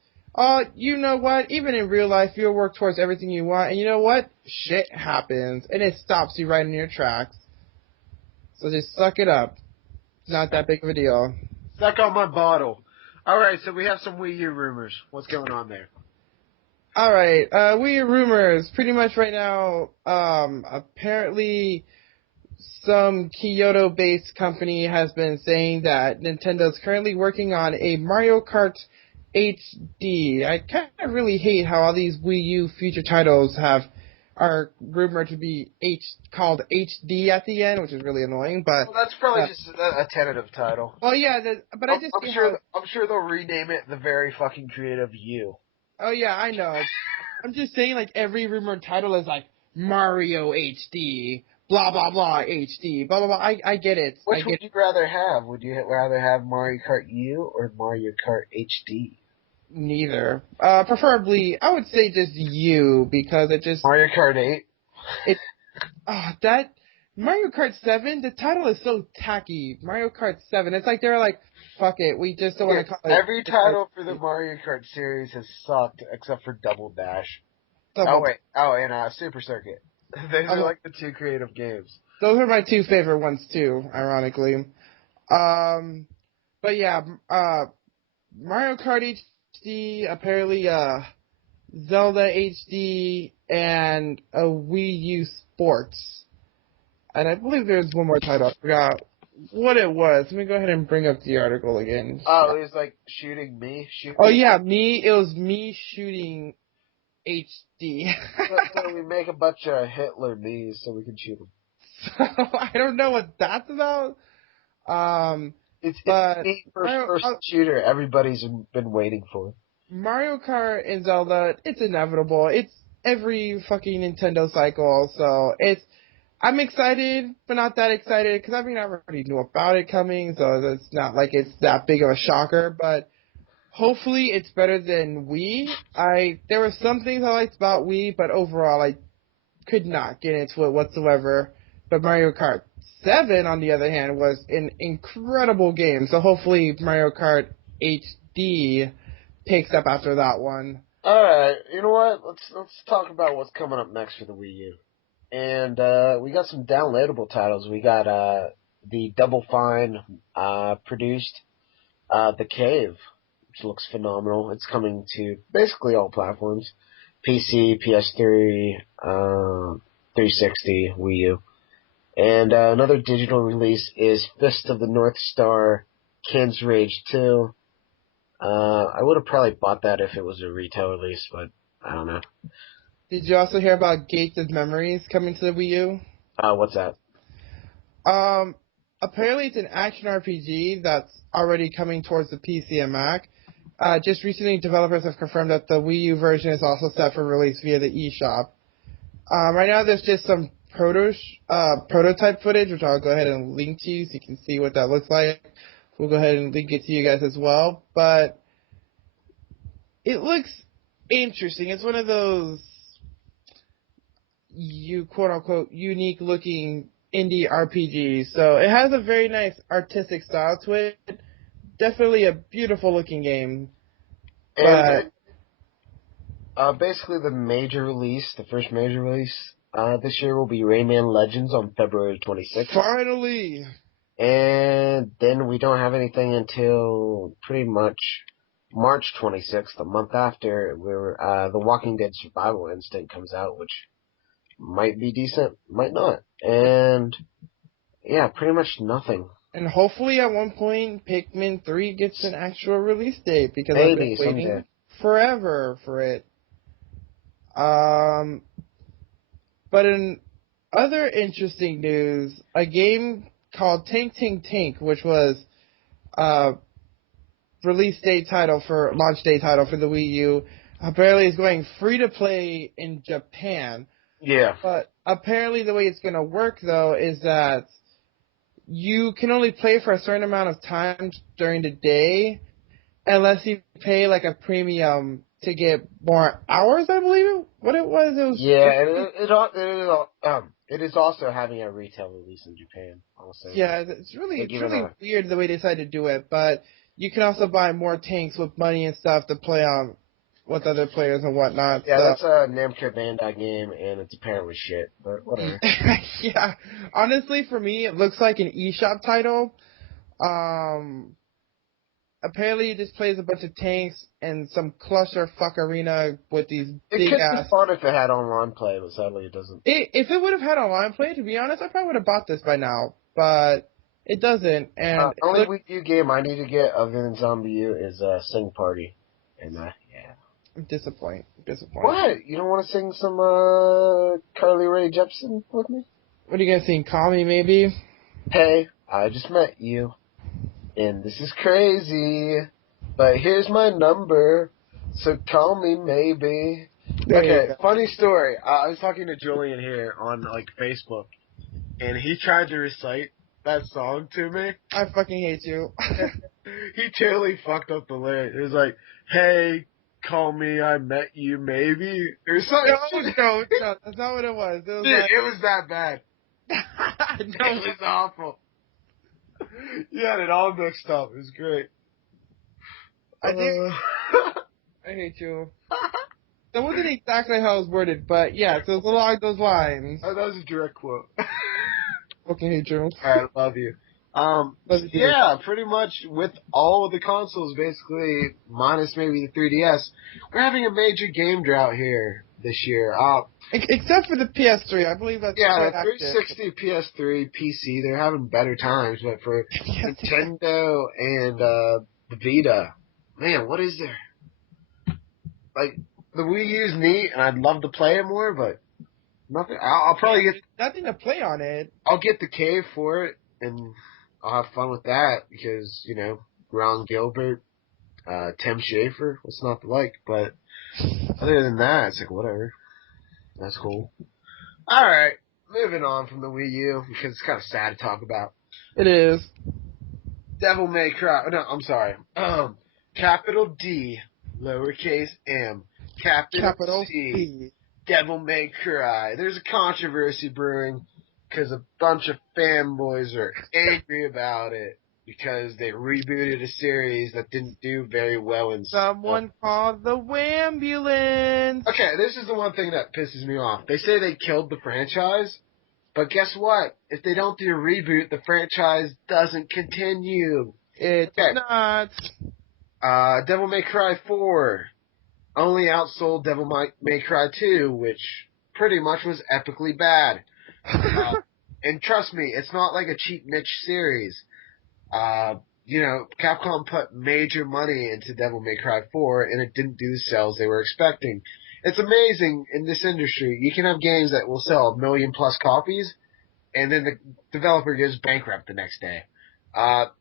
You know what? Even in real life, you'll work towards everything you want, and you know what? Shit happens, and it stops you right in your tracks. So just suck it up. It's not that big of a deal. Suck on my bottle. All right, so we have some Wii U rumors. What's going on there? Alright, Wii U rumors. Pretty much right now, apparently some Kyoto-based company has been saying that Nintendo's currently working on a Mario Kart HD. I kind of really hate how all these Wii U future titles are rumored to be called HD at the end, which is really annoying. But Well, that's probably just a tentative title. well, yeah, but I just I'm sure they'll rename it the very fucking creative U. Oh yeah, I know. I'm just saying, like every rumored title is like Mario HD, blah blah blah HD, blah blah blah. I get it. Which would you rather have? Would you rather have Mario Kart U or Mario Kart HD? Neither. Preferably, I would say just U because it just Mario Kart 8. That Mario Kart 7. The title is so tacky. Mario Kart 7. It's like they're like, fuck it, we just don't want to call it. Every title for the Mario Kart series has sucked except for Double Dash. And Super Circuit. Those are like the two creative games. Those are my two favorite ones too, ironically. But yeah, Mario Kart HD, apparently, Zelda HD, and a Wii U Sports. And I believe there's one more title. I forgot what it was. Let me go ahead and bring up the article again. Oh, it was like shooting me? Yeah, me. It was me shooting HD. So we make a bunch of Hitler me's so we can shoot them. So, I don't know what that's about. It's the first shooter everybody's been waiting for. Mario Kart and Zelda, it's inevitable. It's every fucking Nintendo cycle, so I'm excited, but not that excited, because I already knew about it coming, so it's not like it's that big of a shocker, but hopefully it's better than Wii. There were some things I liked about Wii, but overall I could not get into it whatsoever. But Mario Kart 7, on the other hand, was an incredible game, so hopefully Mario Kart HD picks up after that one. Alright, you know what? Let's talk about what's coming up next for the Wii U. And we got some downloadable titles. We got the Double Fine produced The Cave, which looks phenomenal. It's coming to basically all platforms. PC, PS3, 360, Wii U. And another digital release is Fist of the North Star, Ken's Rage 2. I would have probably bought that if it was a retail release, but I don't know. Did you also hear about Gates of Memories coming to the Wii U? What's that? Apparently it's an action RPG that's already coming towards the PC and Mac. Just recently, developers have confirmed that the Wii U version is also set for release via the eShop. Right now, there's just some prototype footage, which I'll go ahead and link to you so you can see what that looks like. We'll go ahead and link it to you guys as well. But it looks interesting. It's one of those quote-unquote unique looking indie RPGs. So it has a very nice artistic style to it. Definitely a beautiful looking game. And basically the first major release this year will be Rayman Legends on February 26th. Finally! And then we don't have anything until pretty much March 26th, a month after, where The Walking Dead Survival Instinct comes out, which might be decent, might not. And yeah, pretty much nothing. And hopefully at one point Pikmin 3 gets an actual release date, because Maybe I've been waiting someday. forever for it. But in other interesting news, a game called Tank Tank Tank, which was launch day title for the Wii U, apparently is going free to play in Japan. Yeah. But apparently the way it's going to work, though, is that you can only play for a certain amount of time during the day unless you pay like a premium to get more hours, I believe what it was. Yeah, and it is also having a retail release in Japan. Also, yeah, they're it's giving really weird the way they decided to do it, but you can also buy more tanks with money and stuff to play on with other players and whatnot. yeah, So that's a Namco Bandai game, and it's apparently shit, but whatever. yeah, honestly, for me, it looks like an eShop title. Um, Apparently, it just plays a bunch of tanks and some clusterfuck arena with these It big could be ass. fun if it had online play, but sadly it doesn't. If it would have had online play, to be honest, I probably would have bought this by now, but it doesn't. And Only Wii U game I need to get other than Zombie U is Sing Party, and yeah. I'm disappointed. What? You don't want to sing some Carly Rae Jepsen with me? What are you gonna think? Call me, maybe. Hey, I just met you, and this is crazy, but here's my number, so call me maybe. There you Okay, go. funny story. I was talking to Julian here on Facebook, and he tried to recite that song to me. I fucking hate you. He totally fucked up the lyric. It was like, "Hey, call me, I met you, maybe," or something. No, that's not what it was. It was Dude, like, it was that bad. no, It was awful. You had it all mixed up. It was great. I think I hate you. That wasn't exactly how it was worded, but yeah, so it's along those lines. That was a direct quote. Fucking hate you. Alright, love you. Love you too. Yeah, pretty much with all of the consoles, basically, minus maybe the 3DS, we're having a major game drought here this year. Except for the PS3, I believe that's Yeah, quite the active. 360, PS3, PC, they're having better times, but for Yes. Nintendo and the Vita, man, what is there? Like, the Wii U's neat, and I'd love to play it more, but nothing. I'll probably get. Nothing to play on it. I'll get the cave for it, and I'll have fun with that because Ron Gilbert, Tim Schafer, what's not to like? But other than that, it's like whatever. That's cool. All right, moving on from the Wii U because it's kind of sad to talk about. It is. Devil May Cry. No, I'm sorry. Capital D, lowercase m, capital C. C. Devil May Cry. There's a controversy brewing because a bunch of fanboys are angry about it because they rebooted a series that didn't do very well in Someone called the Wambulance. Okay, this is the one thing that pisses me off. They say they killed the franchise, but guess what? If they don't do a reboot, the franchise doesn't continue. It's not. Devil May Cry 4 only outsold Devil May Cry 2, which pretty much was epically bad. And trust me, it's not like a cheap niche series. Capcom put major money into Devil May Cry 4, and it didn't do the sales they were expecting. It's amazing in this industry. You can have games that will sell 1 million plus copies, and then the developer goes bankrupt the next day.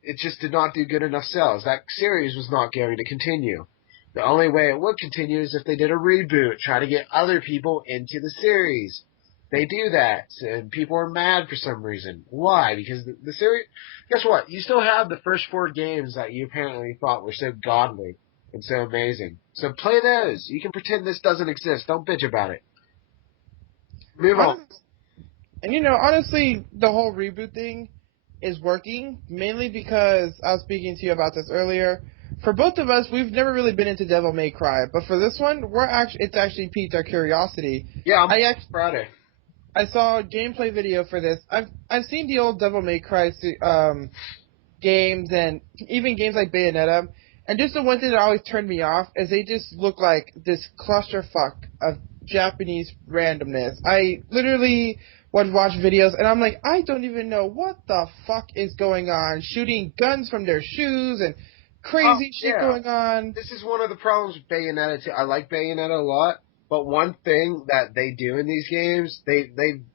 It just did not do good enough sales. That series was not going to continue. The only way it would continue is if they did a reboot, try to get other people into the series. They do that, and people are mad for some reason. Why? Because the series... Guess what? You still have the first 4 games that you apparently thought were so godly and so amazing. So play those. You can pretend this doesn't exist. Don't bitch about it. Move on. And honestly, the whole reboot thing is working, mainly because I was speaking to you about this earlier. For both of us, we've never really been into Devil May Cry, but for this one, it's actually piqued our curiosity. Yeah, I'm Friday. I saw a gameplay video for this. I've seen the old Devil May Cry games and even games like Bayonetta, and just the one thing that always turned me off is they just look like this clusterfuck of Japanese randomness. I literally would watch videos and I'm like, I don't even know what the fuck is going on. Shooting guns from their shoes and crazy shit going on. This is one of the problems with Bayonetta too. I like Bayonetta a lot, but one thing that they do in these games, they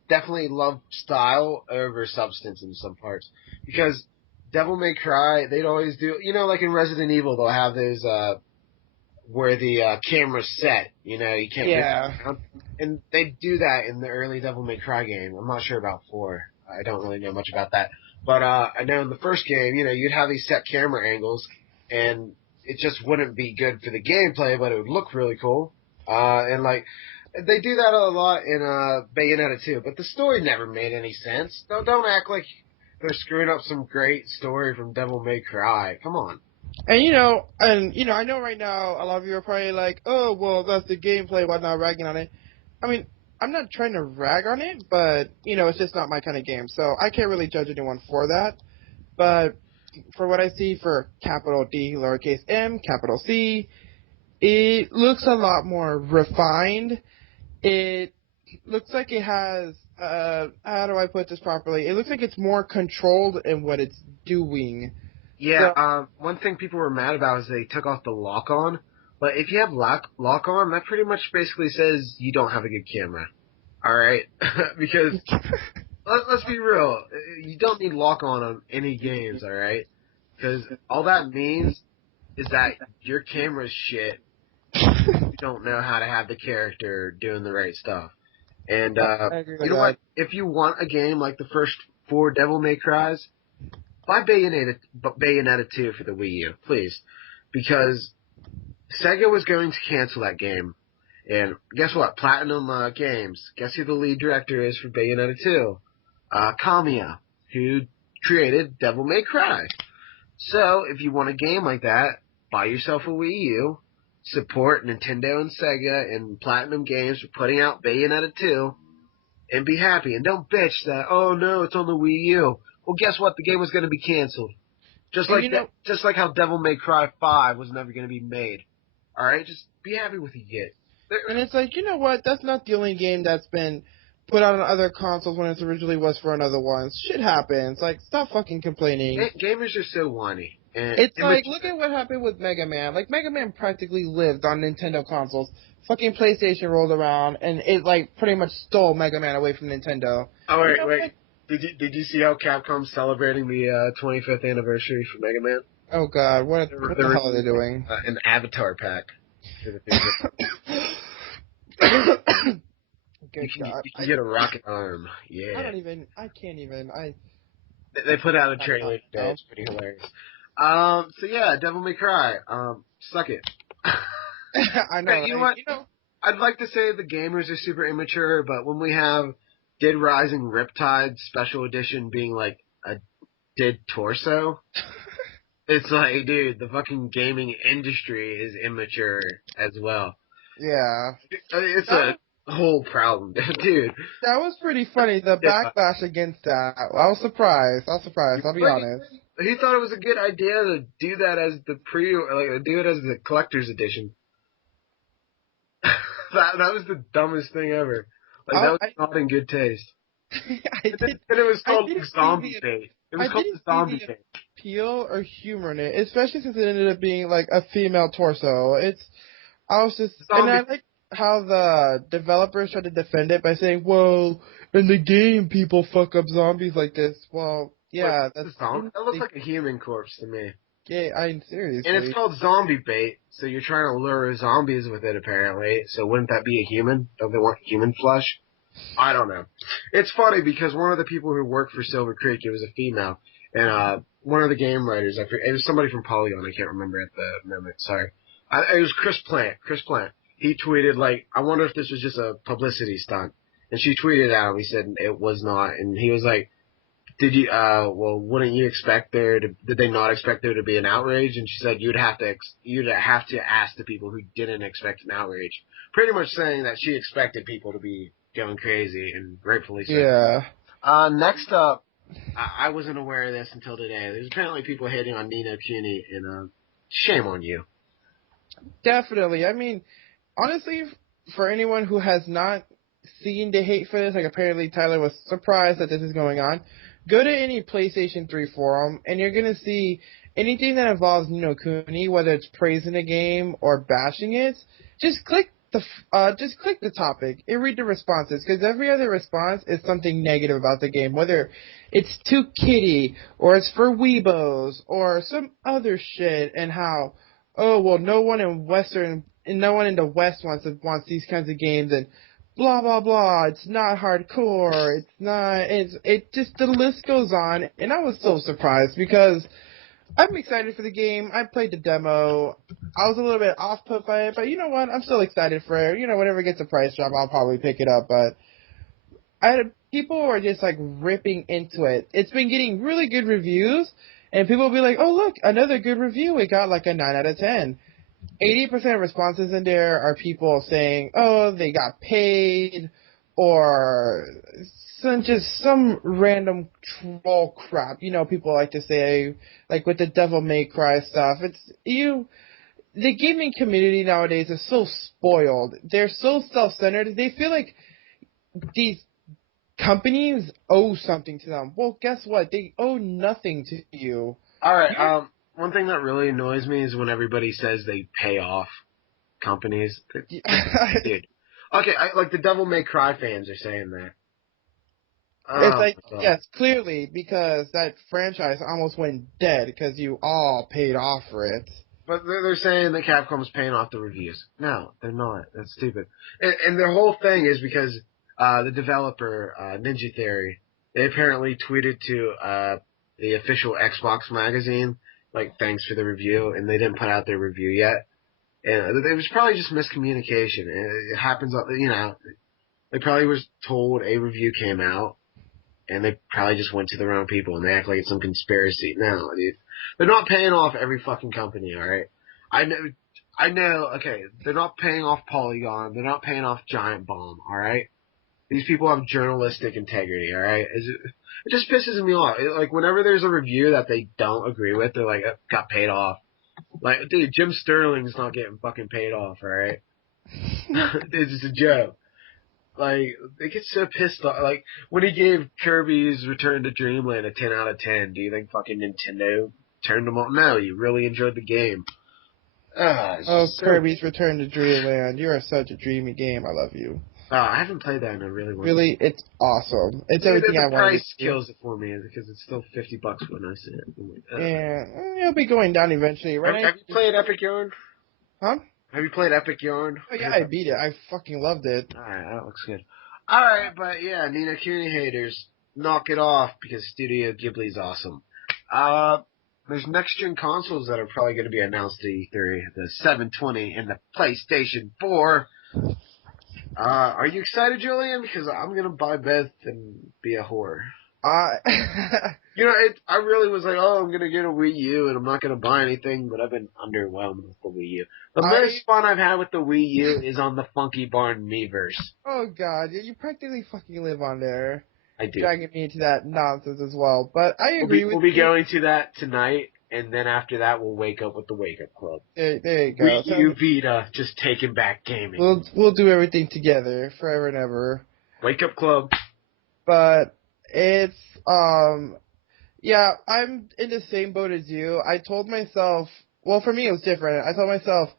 definitely love style over substance in some parts. Because Devil May Cry, they'd always do, like in Resident Evil, they'll have those where the camera's set. You can't move around. And they do that in the early Devil May Cry game. I'm not sure about 4. I don't really know much about that. But I know in the first game, you'd have these set camera angles, and it just wouldn't be good for the gameplay, but it would look really cool. And like, they do that a lot in Bayonetta 2, but the story never made any sense. Don't act like they're screwing up some great story from Devil May Cry. Come on. And I know right now a lot of you are probably like, oh, well, that's the gameplay, why not ragging on it? I mean, I'm not trying to rag on it, but, it's just not my kind of game, so I can't really judge anyone for that. But for what I see for capital D, lowercase m, capital C, it looks a lot more refined. It looks like it has, how do I put this properly? It looks like it's more controlled in what it's doing. Yeah, So, one thing people were mad about is they took off the lock on. But if you have lock on, that pretty much basically says you don't have a good camera. Alright? Because, let's be real, you don't need lock on any games, alright? Because all that means is that your camera's shit. You don't know how to have the character doing the right stuff. And, I agree with you know that. what? If you want a game like the first 4 Devil May Cries, buy Bayonetta 2 for the Wii U, please. Because Sega was going to cancel that game. And guess what? Platinum Games. Guess who the lead director is for Bayonetta 2? Kamiya, who created Devil May Cry. So, if you want a game like that, buy yourself a Wii U, support Nintendo and Sega and Platinum Games for putting out Bayonetta 2, and be happy. And don't bitch that, oh no, it's on the Wii U. Well, guess what? The game was going to be canceled. Just like how Devil May Cry 5 was never going to be made. Alright? Just be happy with what you get. And it's like, you know what? That's not the only game that's been put out on other consoles when it originally was for another one. Shit happens. Like, stop fucking complaining. Gamers are so whiny. And it's like, look at what happened with Mega Man. Like, Mega Man practically lived on Nintendo consoles. Fucking PlayStation rolled around, and it, like, pretty much stole Mega Man away from Nintendo. Oh, wait. Did you see how Capcom's celebrating the 25th anniversary for Mega Man? Oh, God. What the hell are they doing? An avatar pack. You can get a rocket arm. Yeah. I can't even. They put out a trailer today. It's pretty hilarious. So yeah, Devil May Cry. Suck it. I know. You know what? I'd like to say the gamers are super immature, but when we have Dead Rising Riptide Special Edition being like a dead torso, it's like, dude, the fucking gaming industry is immature as well. Yeah. It's a whole problem, dude. That was pretty funny, the backlash against that. I was surprised, I'll be honest. He thought it was a good idea to do that as the do it as the collector's edition. that was the dumbest thing ever. Like, that was not in good taste. And it was called Zombie Bait. It was called Zombie Bait. Appeal or humor in it, especially since it ended up being like a female torso. I like how the developers tried to defend it by saying, "Well, in the game, people fuck up zombies like this." Well, yeah, that looks like a human corpse to me. Yeah, I'm serious. And it's called Zombie Bait, so you're trying to lure zombies with it, apparently. So wouldn't that be a human? Don't they want human flesh? I don't know. It's funny because one of the people who worked for Silver Creek, it was a female, and one of the game writers, it was somebody from Polygon, I can't remember at the moment, sorry. It was Chris Plant. He tweeted, like, I wonder if this was just a publicity stunt. And she tweeted out, and he said it was not. And he was like, wouldn't you expect did they not expect there to be an outrage? And she said, you'd have to ask the people who didn't expect an outrage. Pretty much saying that she expected people to be going crazy, and rightfully so. Yeah. Next up, I wasn't aware of this until today. There's apparently people hating on Nino Kuni, and shame on you. Definitely. I mean, honestly, for anyone who has not seen the hate for this, like apparently Tyler was surprised that this is going on, go to any PlayStation 3 forum, and you're going to see anything that involves Ni no Kuni, whether it's praising a game or bashing it, just click the topic and read the responses, because every other response is something negative about the game, whether it's too kiddie, or it's for weebos, or some other shit, and how, oh, well, no one in the West wants these kinds of games, and blah, blah, blah, it's not hardcore, the list goes on, and I was so surprised, because I'm excited for the game. I played the demo. I was a little bit off put by it, but you know what? I'm still excited for it. You know, whenever it gets a price drop, I'll probably pick it up. But people are just like ripping into it. It's been getting really good reviews, and people will be like, "Oh, look, another good review. It got like a 9 out of 10." 80% of responses in there are people saying, "Oh, they got paid," or some random troll crap. You know, people like to say, like with the Devil May Cry stuff. The gaming community nowadays is so spoiled. They're so self-centered. They feel like these companies owe something to them. Well, guess what? They owe nothing to you. All right. One thing that really annoys me is when everybody says they pay off companies. Dude. Okay, like the Devil May Cry fans are saying that. It's Oh like, my god. yes, clearly, because that franchise almost went dead because you all paid off for it. But they're saying that Capcom's paying off the reviews. No, they're not. That's stupid. And their whole thing is because the developer, Ninja Theory, they apparently tweeted to the official Xbox magazine, like, thanks for the review, and they didn't put out their review yet. And it was probably just miscommunication. It happens, you know, they probably was told a review came out, and they probably just went to the wrong people, and they act like it's some conspiracy. No, dude. They're not paying off every fucking company, alright? I know, okay, they're not paying off Polygon, they're not paying off Giant Bomb, alright? These people have journalistic integrity, alright? It just pisses me off. Like, whenever there's a review that they don't agree with, they're like, got paid off. Like, dude, Jim Sterling's not getting fucking paid off, alright? It's just a joke. Like, they get so pissed off. Like, when he gave Kirby's Return to Dreamland a 10 out of 10, do you think fucking Nintendo turned them off? No, you really enjoyed the game. Oh, Kirby's Return to Dreamland. You are such a dreamy game. I love you. I haven't played that in a really long time. Really, it's awesome. It's everything I wanted. The price kills it for me because it's still $50 when I see it. And it'll be going down eventually, right? Have you played Epic Yarn? Huh? Have you played Epic Yarn? Oh yeah, I beat it. I fucking loved it. Alright, that looks good. Alright, but yeah, Nina Kuni haters, knock it off because Studio Ghibli's awesome. There's next-gen consoles that are probably going to be announced at E3. The 720 and the PlayStation 4. Are you excited, Julian? Because I'm going to buy both and be a whore. You know, I really was like, oh, I'm going to get a Wii U and I'm not going to buy anything, but I've been underwhelmed with the Wii U. The most fun I've had with the Wii U is on the Funky Barn Miiverse. Oh, God. You practically fucking live on there. I do. Dragging me into that nonsense as well. But I agree with you. We'll be going to that tonight, and then after that, we'll wake up with the Wake Up Club. There you go. Wii U Vita, just taking back gaming. We'll do everything together, forever and ever. Wake Up Club. But it's, yeah, I'm in the same boat as you. I told myself, well, for me it was different. I told myself,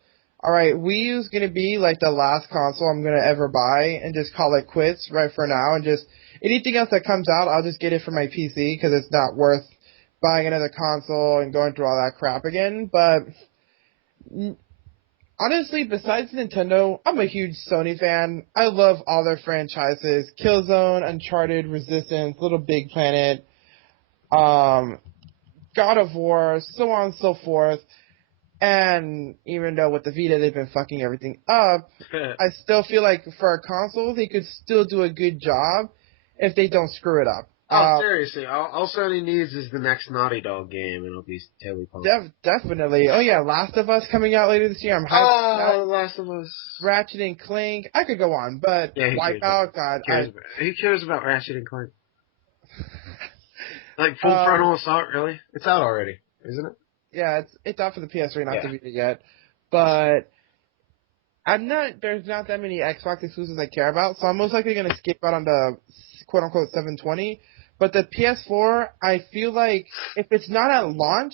alright, Wii U's gonna be like the last console I'm gonna ever buy, and just call it quits right for now, and just anything else that comes out, I'll just get it for my PC, because it's not worth buying another console and going through all that crap again. But honestly, besides Nintendo, I'm a huge Sony fan. I love all their franchises. Killzone, Uncharted, Resistance, Little Big Planet, God of War, so on and so forth. And even though with the Vita they've been fucking everything up, I still feel like for a console they could still do a good job if they don't screw it up. Oh, seriously. All Sony needs is the next Naughty Dog game, and it'll be totally pumped. Definitely. Oh, yeah, Last of Us coming out later this year. I'm hyped. Oh, Last of Us. Ratchet and Clank. I could go on, but yeah, Wipeout, God. Who cares about Ratchet and Clank? Like, Full Frontal Assault, really? It's out already, isn't it? Yeah, it's out for the PS3, not the Vita yet. But there's not that many Xbox exclusives I care about, so I'm most likely going to skip out on the quote-unquote 720. But the PS4, I feel like if it's not at launch,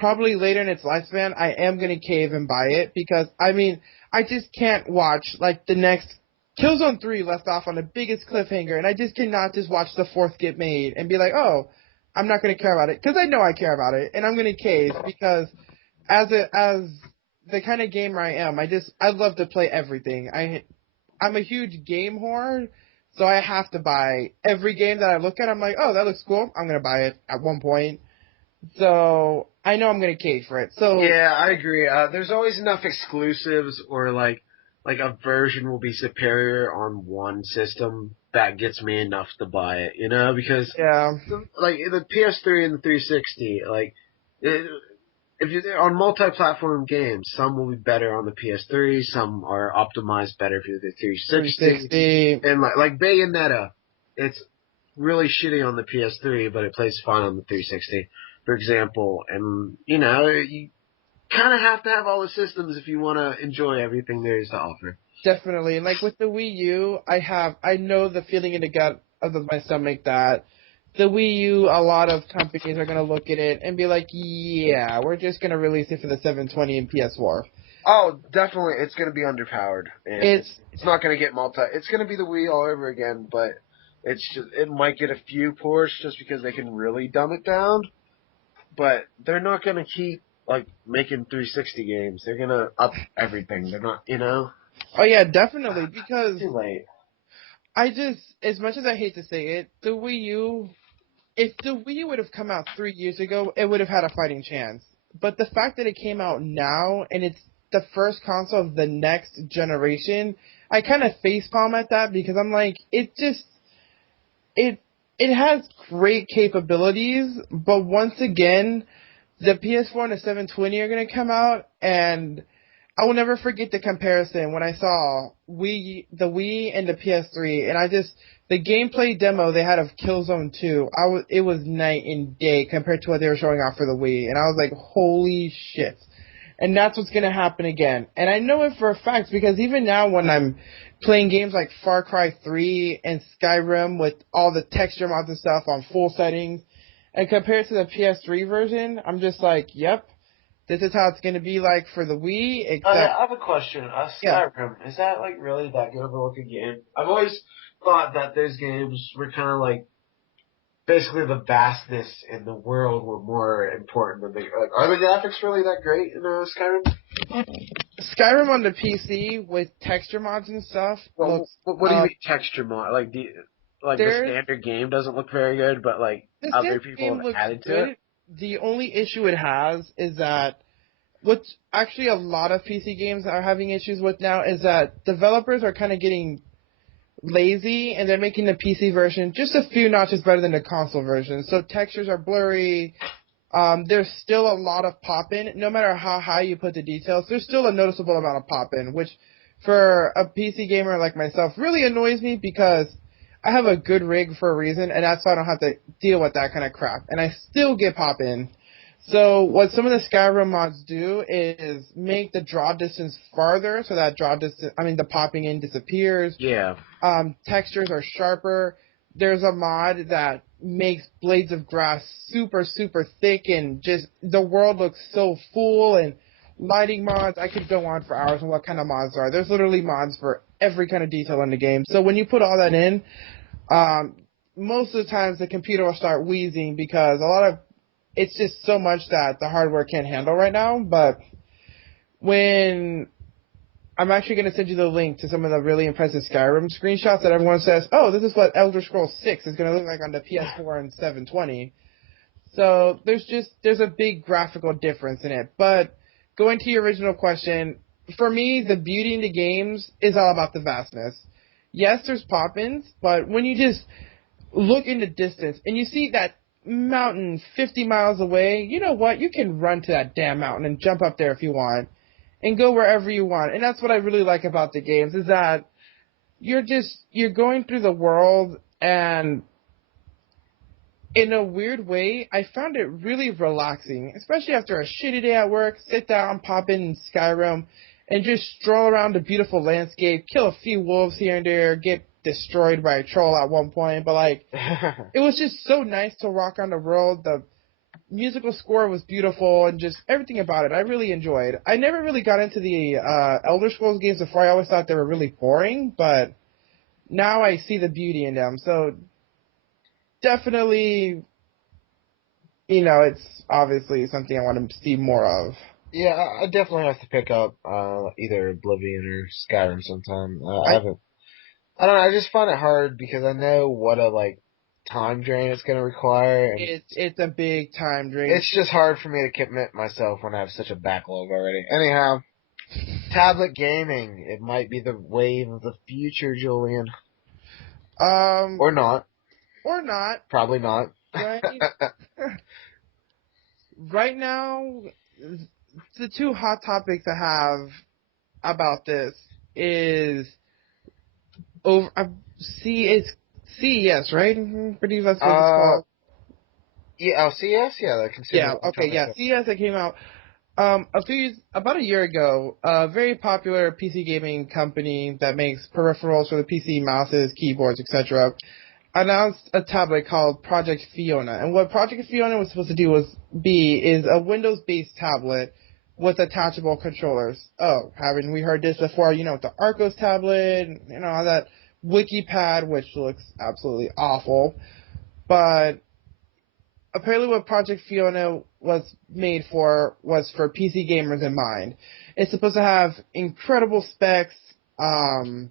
probably later in its lifespan, I am going to cave and buy it because, I mean, I just can't watch, like, the next Killzone 3 left off on the biggest cliffhanger, and I just cannot just watch the fourth get made and be like, oh, I'm not going to care about it, because I know I care about it, and I'm going to cave because as the kind of gamer I am, I love to play everything. I'm a huge game whore. So I have to buy every game that I look at. I'm like, oh, that looks cool. I'm going to buy it at one point. So I know I'm gonna cave for it. So Yeah, I agree. There's always enough exclusives, or like a version will be superior on one system that gets me enough to buy it. You know, because yeah, like the PS3 and the 360, like it, if you're on multi-platform games, some will be better on the PS3, some are optimized better for the 360, 360. and like Bayonetta, it's really shitty on the PS3, but it plays fine on the 360, for example. And you know, you kind of have to have all the systems if you want to enjoy everything there is to offer. Definitely. And like with the Wii U, I know the feeling in the gut of my stomach that the Wii U, a lot of companies are gonna look at it and be like, yeah, we're just gonna release it for the 720 and PS4. Oh, definitely, it's going to be underpowered, and It's it's not going to get multi. It's going to be the Wii all over again, but it might get a few ports just because they can really dumb it down. But they're not going to keep like making 360 games. They're going to up everything. They're not, you know. oh yeah, definitely because Too late. I just as much as I hate to say it, the Wii U, if the Wii U would have come out 3 years ago, it would have had a fighting chance. But the fact that it came out now and it's the first console of the next generation, I kind of facepalm at that because I'm like, it it has great capabilities, but once again, the PS4 and the 720 are going to come out, and I will never forget the comparison when I saw the Wii and the PS3, and the gameplay demo they had of Killzone 2, it was night and day compared to what they were showing off for the Wii, and I was like, holy shit. And that's what's going to happen again. And I know it for a fact because even now when I'm playing games like Far Cry 3 and Skyrim with all the texture mods and stuff on full settings, and compared to the PS3 version, I'm just like, yep, this is how it's going to be like for the Wii, except, I have a question. yeah. Skyrim, is that like really that good of a looking game? I've always thought that those games were kind of like basically the vastness in the world were more important than like. Are the graphics really that great in Skyrim? Skyrim on the PC with texture mods and stuff Well, looks, what do you mean texture mod? Like the there's, standard game doesn't look very good, but like the other standard people game have looks added to it. good. The only issue it has is that what's actually a lot of PC games are having issues with now is that developers are kind of getting lazy and they're making the PC version just a few notches better than the console version. So textures are blurry. There's still a lot of pop-in. No matter how high you put the details, there's still a noticeable amount of pop-in, which for a PC gamer like myself really annoys me because I have a good rig for a reason, and that's why I don't have to deal with that kind of crap. And I still get pop-in. So what some of the Skyrim mods do is make the draw distance farther, so that the popping in disappears. Yeah. Textures are sharper. There's a mod that makes blades of grass super, super thick, and just the world looks so full. And lighting mods, I could go on for hours on what kind of mods there are. There's literally mods for every kind of detail in the game. So when you put all that in, um, most of the times the computer will start wheezing because it's just so much that the hardware can't handle right now. But when I'm actually going to send you the link to some of the really impressive Skyrim screenshots that everyone says, oh, this is what Elder Scrolls 6 is going to look like on the PS4 and 720. So there's a big graphical difference in it. But going to your original question, for me, the beauty in the games is all about the vastness. Yes, there's pop-ins, but when you just look in the distance and you see that mountain 50 miles away, you know what? You can run to that damn mountain and jump up there if you want and go wherever you want. And that's what I really like about the games is that you're going through the world, and in a weird way, I found it really relaxing, especially after a shitty day at work. Sit down, pop in Skyrim, and just stroll around the beautiful landscape, kill a few wolves here and there, get destroyed by a troll at one point, but like, it was just so nice to walk around the world. The musical score was beautiful, and just everything about it I really enjoyed. I never really got into the Elder Scrolls games before. I always thought they were really boring, but now I see the beauty in them. So definitely, it's obviously something I want to see more of. Yeah, I definitely have to pick up either Oblivion or Skyrim sometime. I I haven't. I don't know. I just find it hard because I know what a like time drain it's going to require, and It's a big time drain. it's just hard for me to commit myself when I have such a backlog already. Anyhow, tablet gaming, it might be the wave of the future, Julian. Or not. Or not. Probably not. Right? Right now, the two hot topics I have about this is over. It's CES, right? I believe that's what it's called. Yeah, CS, yeah, the Consumer Yeah. Okay. Electronics Yeah. Show. CES that came out about a year ago. A very popular PC gaming company that makes peripherals for the PC, mouses, keyboards, etc. announced a tablet called Project Fiona. And what Project Fiona was supposed to do is a Windows-based tablet with attachable controllers. Oh, haven't we heard this before? You know, with the Arcos tablet, you know, that WikiPad, which looks absolutely awful. But apparently what Project Fiona was made for was for PC gamers in mind. It's supposed to have incredible specs. Hold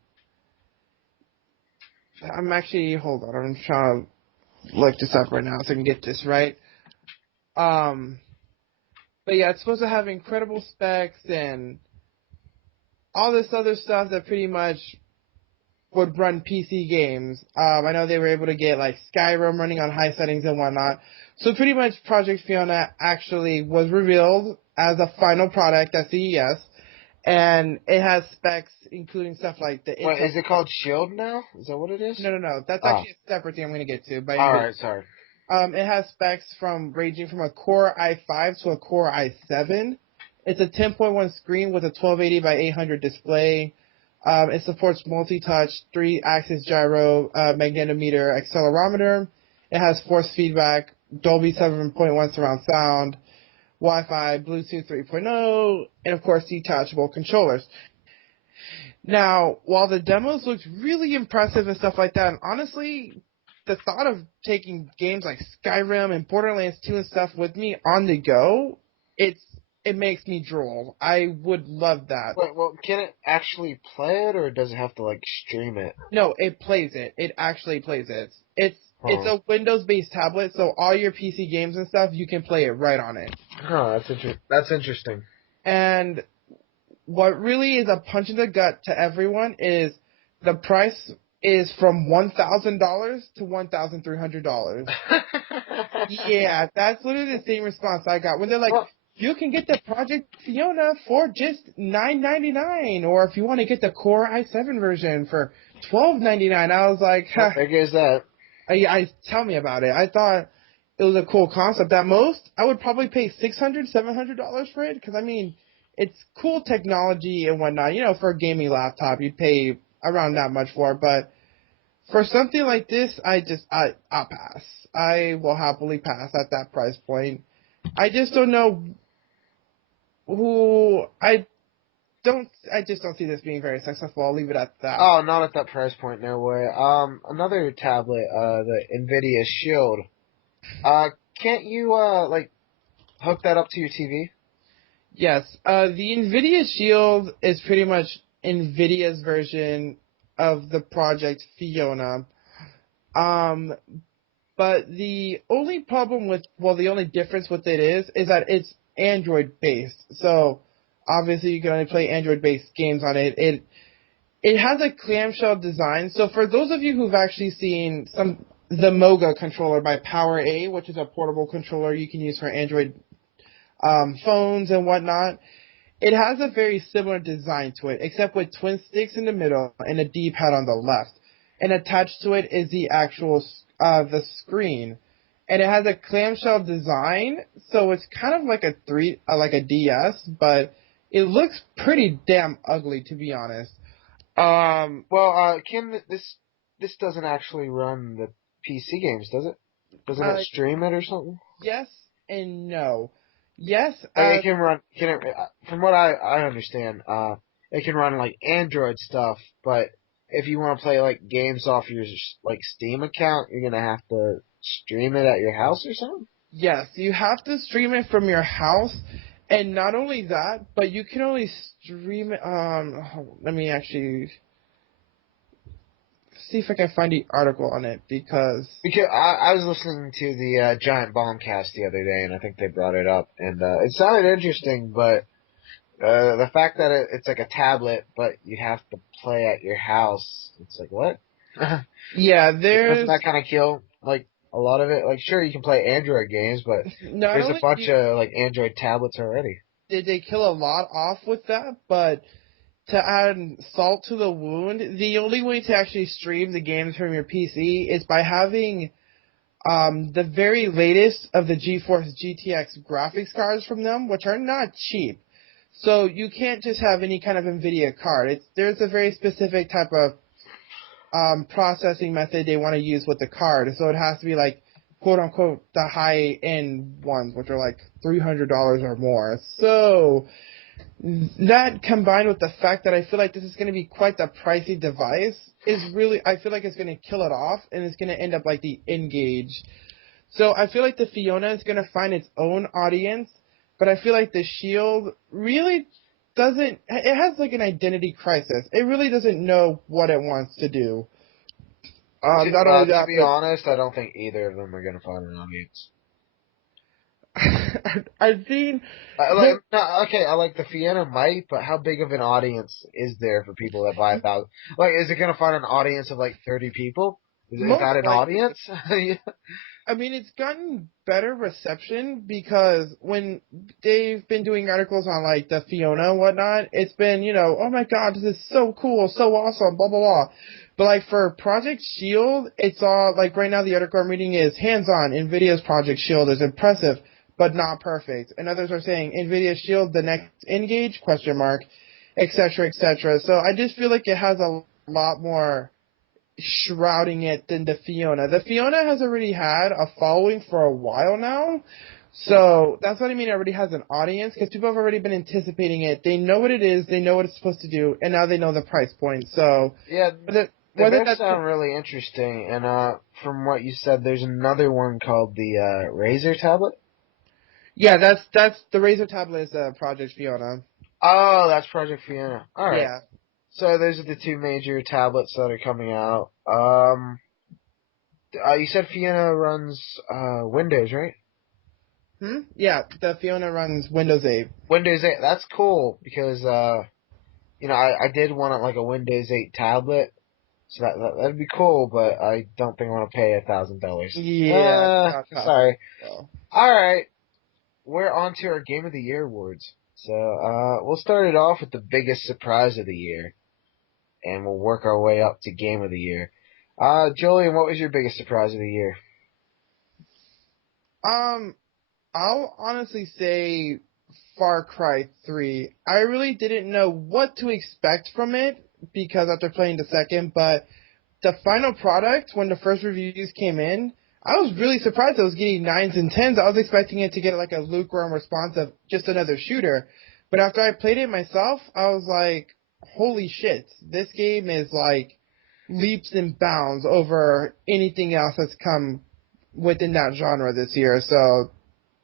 on, I'm trying to look this up right now so I can get this right. But yeah, it's supposed to have incredible specs and all this other stuff that pretty much would run PC games. I know they were able to get like Skyrim running on high settings and whatnot. So pretty much Project Fiona actually was revealed as a final product at CES, and it has specs including stuff like the. Wait, is it called Shield now? Is that what it is? No. That's actually a separate thing I'm going to get to. But alright, sorry. It has specs ranging from a Core i5 to a Core i7. It's a 10.1 screen with a 1280 by 800 display. It supports multi-touch, 3-axis gyro, magnetometer accelerometer. It has force feedback, Dolby 7.1 surround sound, Wi-Fi, Bluetooth 3.0, and of course detachable controllers. Now, while the demos looked really impressive and stuff like that, and honestly, the thought of taking games like Skyrim and Borderlands 2 and stuff with me on the go, it makes me drool. I would love that. Wait, well, can it actually play it, or does it have to, like, stream it? No, it plays it. It actually plays it. It's a Windows-based tablet, so all your PC games and stuff, you can play it right on it. Huh, that's interesting. And what really is a punch in the gut to everyone is the price is from $1,000 to $1,300. Yeah, that's literally the same response I got when they're like, you can get the Project Fiona for just $9.99, or if you want to get the Core i7 version for $12.99. I was like, How big is that? Tell me about it. I thought it was a cool concept. At most, I would probably pay $600, $700 for it, because I mean, it's cool technology and whatnot. You know, for a gaming laptop, you'd pay around that much for it, but for something like this, I'll pass. I will happily pass at that price point. I just don't know I just don't see this being very successful. I'll leave it at that. Oh, not at that price point, no way. Another tablet, the NVIDIA Shield. Can't you, hook that up to your TV? Yes. The NVIDIA Shield is pretty much NVIDIA's version of the Project Fiona. But the only difference with it is that it's Android based. So obviously you can only play Android based games on it. It has a clamshell design. So for those of you who've actually seen the Moga controller by PowerA, which is a portable controller you can use for Android phones and whatnot, it has a very similar design to it, except with twin sticks in the middle and a D-pad on the left. And attached to it is the actual the screen, and it has a clamshell design, so it's kind of like a DS, but it looks pretty damn ugly, to be honest. Kim, this doesn't actually run the PC games, does it? Doesn't it stream it or something? Yes and no. Yes. It can run. From what I understand, it can run like Android stuff, but if you want to play like games off your like Steam account, you're gonna have to stream it at your house or something. Yes, you have to stream it from your house, and not only that, but you can only stream it. Let me actually see if I can find the article on it because I was listening to the Giant Bombcast the other day, and I think they brought it up, and it sounded interesting, but the fact that it's like a tablet, but you have to play at your house, it's like, what? yeah, Doesn't there's that kind of kill, like, a lot of it? Like, sure, you can play Android games, but not there's a only bunch of, like, Android tablets already. did they kill a lot off with that, but to add salt to the wound, the only way to actually stream the games from your PC is by having the very latest of the GeForce GTX graphics cards from them, which are not cheap. So you can't just have any kind of NVIDIA card. There's a very specific type of processing method they want to use with the card. So it has to be like, quote unquote, the high end ones, which are like $300 or more. So that combined with the fact that I feel like this is going to be quite the pricey device is really, I feel like it's going to kill it off and it's going to end up like the N-Gage. So I feel like the Fiona is going to find its own audience, but I feel like the Shield really doesn't, it has like an identity crisis. It really doesn't know what it wants to do. Not only To that, be but honest, I don't think either of them are going to find an audience. I've seen, I like the Fiona might, but how big of an audience is there for people that buy 1,000? Like, is it gonna find an audience of like 30 people? Is most that an likely, audience? Yeah. I mean, it's gotten better reception because when they've been doing articles on like the Fiona and whatnot, it's been, oh my god, this is so cool, so awesome, blah, blah, blah. But like for Project Shield, it's all like right now the article I'm reading is hands-on. NVIDIA's Project Shield is impressive, but not perfect. And others are saying NVIDIA Shield, the next Engage, question mark, et cetera, et cetera. So I just feel like it has a lot more shrouding it than the Fiona. The Fiona has already had a following for a while now. So that's what I mean. It already has an audience because people have already been anticipating it. They know what it is. They know what it's supposed to do. And now they know the price point. So Yeah, they whether both that's sound really interesting. And from what you said, there's another one called the Razer tablet. yeah, that's the Razer tablet is Project Fiona. Oh, that's Project Fiona. All right. Yeah. So those are the two major tablets that are coming out. You said Fiona runs Windows, right? Yeah, the Fiona runs Windows 8. Windows 8. That's cool because I did want like a Windows 8 tablet, so that'd be cool. But I don't think I want to pay $1,000. Yeah, it's not possible. Sorry. All right, we're on to our Game of the Year awards. So we'll start it off with the biggest surprise of the year, and we'll work our way up to Game of the Year. Julian, what was your biggest surprise of the year? I'll honestly say Far Cry 3. I really didn't know what to expect from it because after playing the second, but the final product, when the first reviews came in, I was really surprised I was getting 9s and 10s. I was expecting it to get like a lukewarm response of just another shooter. But after I played it myself, I was like, holy shit, this game is like leaps and bounds over anything else that's come within that genre this year. So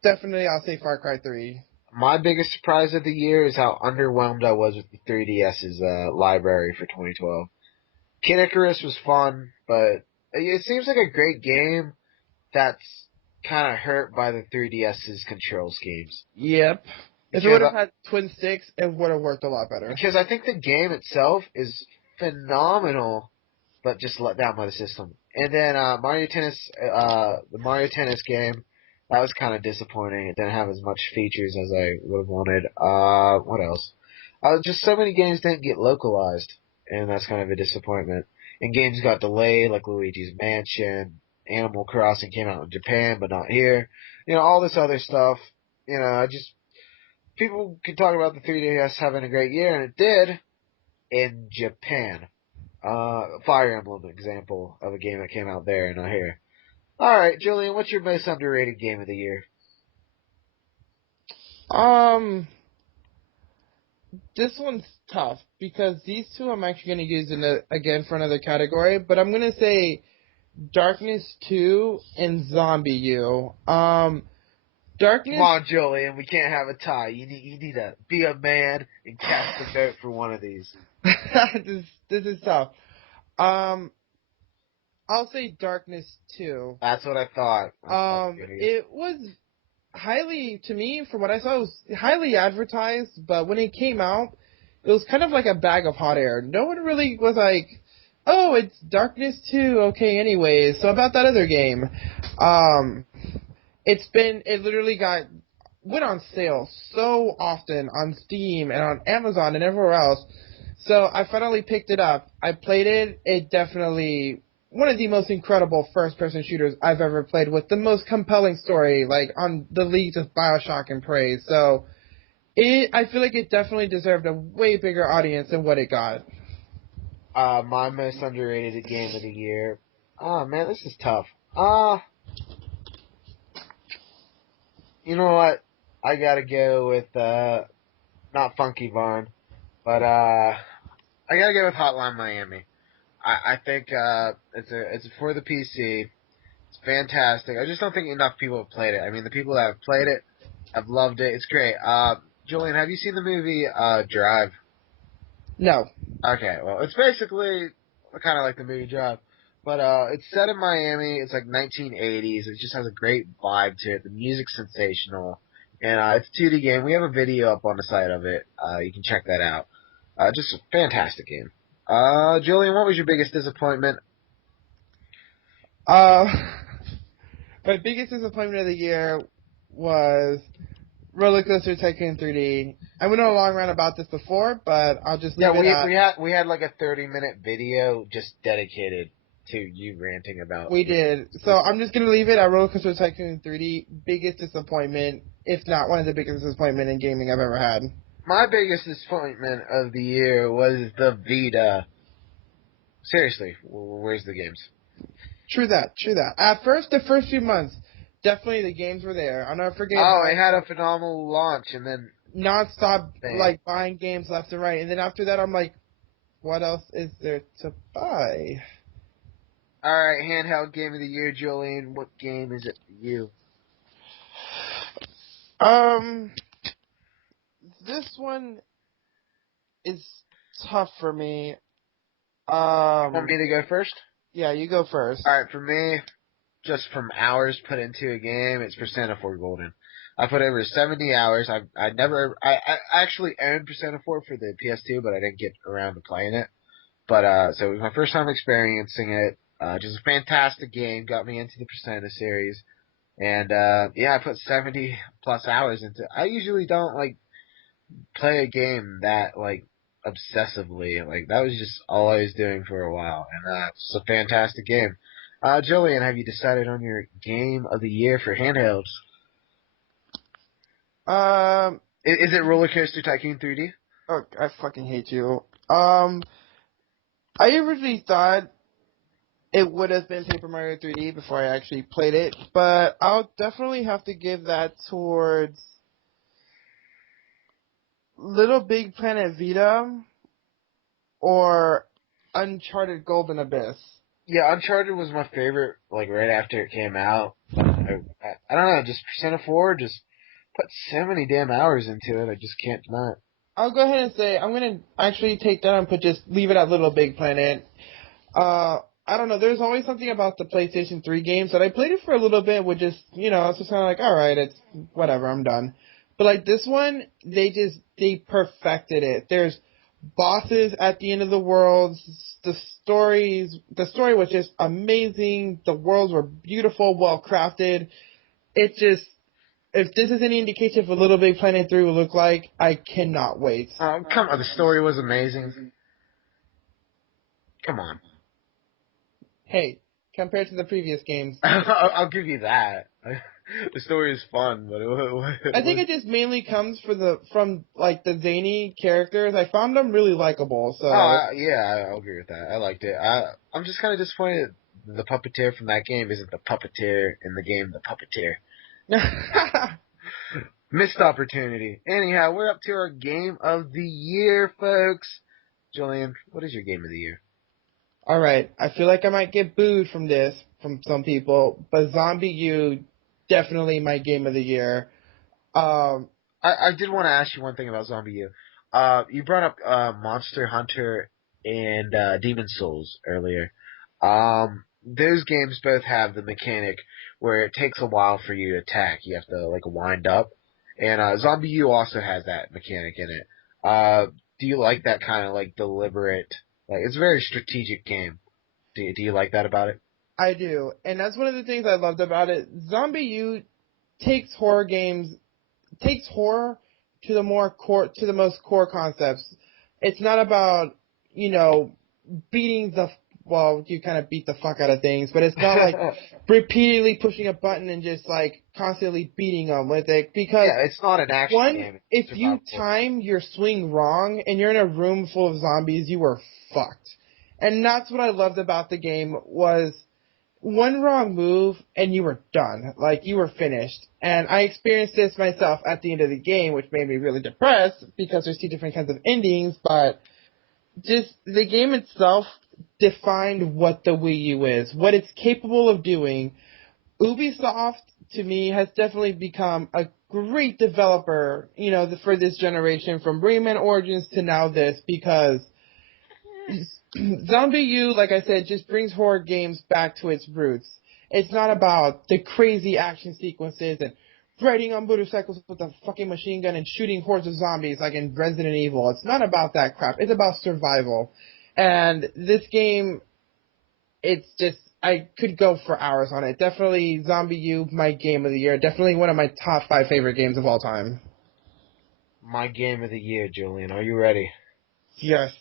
definitely I'll say Far Cry 3. My biggest surprise of the year is how underwhelmed I was with the 3DS's library for 2012. Kid Icarus was fun, but it seems like a great game that's kind of hurt by the 3DS's control schemes. Yep. If it would have had twin sticks, it would have worked a lot better. Because I think the game itself is phenomenal, but just let down by the system. And then Mario Tennis, the Mario Tennis game, that was kind of disappointing. It didn't have as much features as I would have wanted. What else? Just so many games didn't get localized, and that's kind of a disappointment. And games got delayed, like Luigi's Mansion. Animal Crossing came out in Japan, but not here. All this other stuff. People could talk about the 3DS having a great year, and it did in Japan. Fire Emblem example of a game that came out there and not here. Alright, Julian, what's your most underrated game of the year? This one's tough because these two I'm actually going to use again for another category, but I'm going to say Darkness 2 and Zombie U. Darkness. Come on, Julian, we can't have a tie. You need to be a man and cast a vote for one of these. This is tough. I'll say Darkness 2. That's what I thought. It was highly, to me, from what I saw, it was highly advertised, but when it came out, it was kind of like a bag of hot air. No one really was like, oh, it's Darkness 2, okay, anyways. So about that other game, um, it literally went on sale so often on Steam and on Amazon and everywhere else. So I finally picked it up. I played it. It definitely one of the most incredible first-person shooters I've ever played, with the most compelling story, like on the leagues of BioShock and praise. So I feel like it definitely deserved a way bigger audience than what it got. My most underrated game of the year. Oh man, this is tough. You know what? I gotta go with not Funky Barn, but I gotta go with Hotline Miami. I think it's for the PC. It's fantastic. I just don't think enough people have played it. I mean, the people that have played it have loved it. It's great. Julian, have you seen the movie Drive? No. Okay, well, it's basically kind of like the movie Drive, but it's set in Miami. It's like 1980s. It just has a great vibe to it. The music's sensational, and it's a 2D game. We have a video up on the site of it. You can check that out. Just a fantastic game. Julian, what was your biggest disappointment? Uh, my biggest disappointment of the year was Roller Coaster Tycoon 3D. I went on a long rant about this before, but I'll just leave Yeah, it at... we had like a 30-minute video just dedicated to you ranting about. We did. So I'm just going to leave it at Roller Coaster Tycoon 3D. Biggest disappointment, if not one of the biggest disappointment in gaming I've ever had. My biggest disappointment of the year was the Vita. Seriously, where's the games? True that, true that. At first, the first few months, definitely the games were there. I'll never forget Oh, how it had a phenomenal launch, and then non-stop, bam. like, buying games left and right. And then after that, I'm like, what else is there to buy? All right, handheld game of the year, Julian. What game is it for you? This one is tough for me. Want me to go first? Yeah, you go first. All right, for me, just from hours put into a game, it's Persona 4 Golden. I put over 70 hours. I actually owned Persona 4 for the PS2, but I didn't get around to playing it. But so it was my first time experiencing it. Just a fantastic game, got me into the Persona series, and yeah, I put 70 plus hours into it. I usually don't like play a game that like obsessively. Like that was just all I was doing for a while, and it's a fantastic game. Jillian, have you decided on your game of the year for handhelds? Is it Roller Coaster Tycoon 3D? Oh, I fucking hate you. I originally thought it would have been Paper Mario 3D before I actually played it, but I'll definitely have to give that towards Little Big Planet Vita or Uncharted Golden Abyss. Yeah, Uncharted was my favorite. Like right after it came out, I don't know, just Persona 4 just put so many damn hours into it. I just can't deny it. I'll go ahead and say I'm gonna actually take that and leave it at Little Big Planet. I don't know. There's always something about the PlayStation 3 games that I played it for a little bit. With just it's just kind of like, all right, it's whatever, I'm done. But like this one, they perfected it. There's bosses at the end of the world. The story was just amazing. The worlds were beautiful, well crafted. If this is any indication of what Little Big Planet 3 will look like, I cannot wait. Come on, the story was amazing. Come on. Hey, compared to the previous games. I'll give you that. The story is fun, but I think it just mainly comes from the zany characters. I found them really likable. So yeah, I'll agree with that. I liked it. I'm just kind of disappointed the puppeteer from that game isn't the puppeteer in the game, the puppeteer. Missed opportunity. Anyhow, we're up to our game of the year, folks. Julian, what is your game of the year? All right, I feel like I might get booed from some people, but Zombie U definitely my game of the year. I did want to ask you one thing about Zombie U. You brought up Monster Hunter and Demon Souls earlier. those games both have the mechanic where it takes a while for you to attack. You have to like wind up, and Zombie U also has that mechanic in it. Do you like that kind of like deliberate? Like it's a very strategic game. Do you like that about it? I do, and that's one of the things I loved about it. Zombie U takes horror to the most core concepts. It's not about, you know, beating the well, you kind of beat the fuck out of things, but it's not like repeatedly pushing a button and just like constantly beating them with it, because Yeah, it's not an action game. It's if you survival. time your swing wrong and you're in a room full of zombies, you were fucked. And that's what I loved about the game was one wrong move and you were done. Like, you were finished. And I experienced this myself at the end of the game, which made me really depressed because there's two different kinds of endings, but just the game itself defined what the Wii U is, what it's capable of doing. Ubisoft, to me, has definitely become a great developer, you know, for this generation, from Rayman Origins to now this, because Zombie U, like I said, just brings horror games back to its roots. It's not about the crazy action sequences and riding on motorcycles with a fucking machine gun and shooting hordes of zombies like in Resident Evil. It's not about that crap. It's about survival. And this game, it's just, I could go for hours on it. Definitely Zombie U, my game of the year. Definitely one of my top 5 favorite games of all time. My game of the year, Julian. Are you ready? Yes.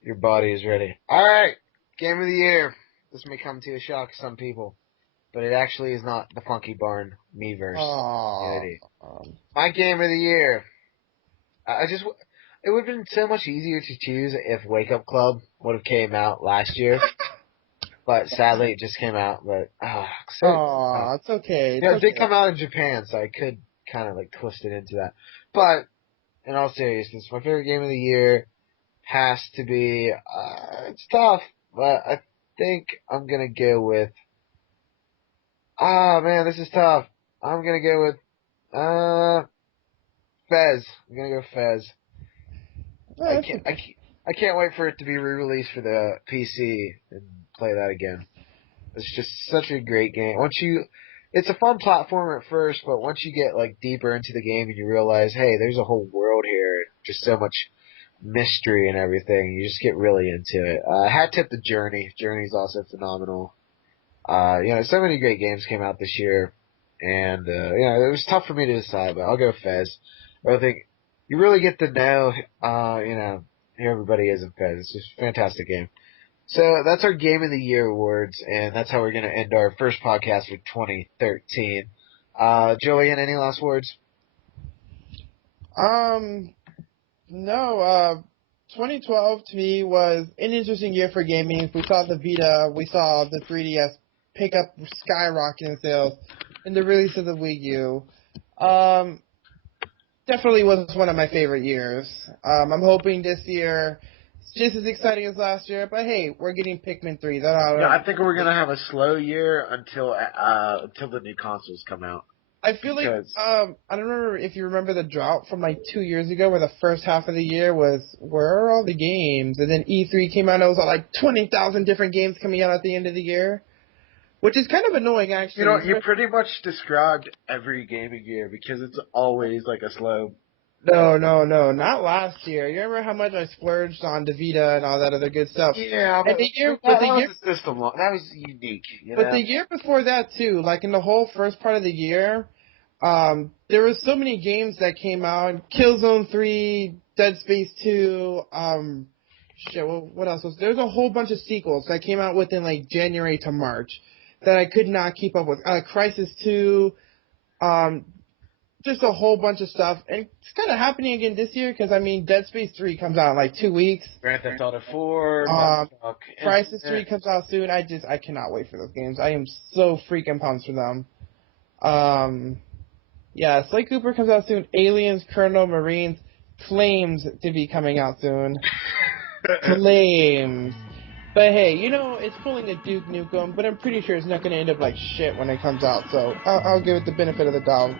Your body is ready. All right, game of the year. This may come to a shock to some people, but it actually is not the Funky Barn Miiverse Aww. community. My game of the year. It would have been so much easier to choose if Wake Up Club would have came out last year, but sadly it just came out. But It's okay. It's it did okay. come out in Japan, so I could kind of like twist it into that. But in all seriousness, my favorite game of the year has to be. It's tough, but I think I'm gonna go with. Ah man, this is tough. I'm gonna go with Fez. I'm gonna go Fez. I That's can't. okay. I can't wait for it to be re-released for the PC and play that again. It's just such a great game. It's a fun platform at first, but once you get like deeper into the game and you realize, hey, there's a whole world here, just so much mystery and everything, you just get really into it. Hat tip to Journey. Journey's also phenomenal. So many great games came out this year, and it was tough for me to decide, but I'll go Fez. I think you really get to know, who everybody is in Fez. It's just a fantastic game. So that's our Game of the Year awards, and that's how we're going to end our first podcast for 2013. Julian, any last words? No, 2012 to me was an interesting year for gaming. We saw the Vita, we saw the 3DS pick up skyrocket in sales, and the release of the Wii U. Definitely was one of my favorite years. I'm hoping this year it's just as exciting as last year, but hey, we're getting Pikmin 3. Yeah, I think we're going to have a slow year until the new consoles come out. I feel like I don't remember if you remember the drought from like 2 years ago, where the first half of the year was where are all the games, and then E3 came out and it was like 20,000 different games coming out at the end of the year, which is kind of annoying actually. You know, you pretty much described every gaming year because it's always like a slow. No, not last year. You remember how much I splurged on the Vita and all that other good stuff? Yeah, And that was a system. That was unique. But the year before that too, like in the whole first part of the year, there was so many games that came out. Killzone 3, Dead Space 2, what else was there's a whole bunch of sequels that came out within like January to March that I could not keep up with. Crisis 2, just a whole bunch of stuff. And it's kind of happening again this year because, I mean, Dead Space 3 comes out in like 2 weeks. Grand Theft Auto 4, Crisis 3 comes out soon. I cannot wait for those games. I am so freaking pumped for them. Sly Cooper comes out soon. Aliens, Colonel Marines claims to be coming out soon. Claims. But hey, it's pulling a Duke Nukem, but I'm pretty sure it's not going to end up like shit when it comes out, so I'll give it the benefit of the doubt.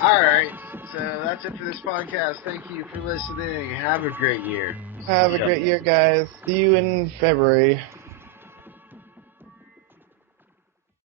Alright, so that's it for this podcast. Thank you for listening. Have a great year. Have a great year, guys. See you in February.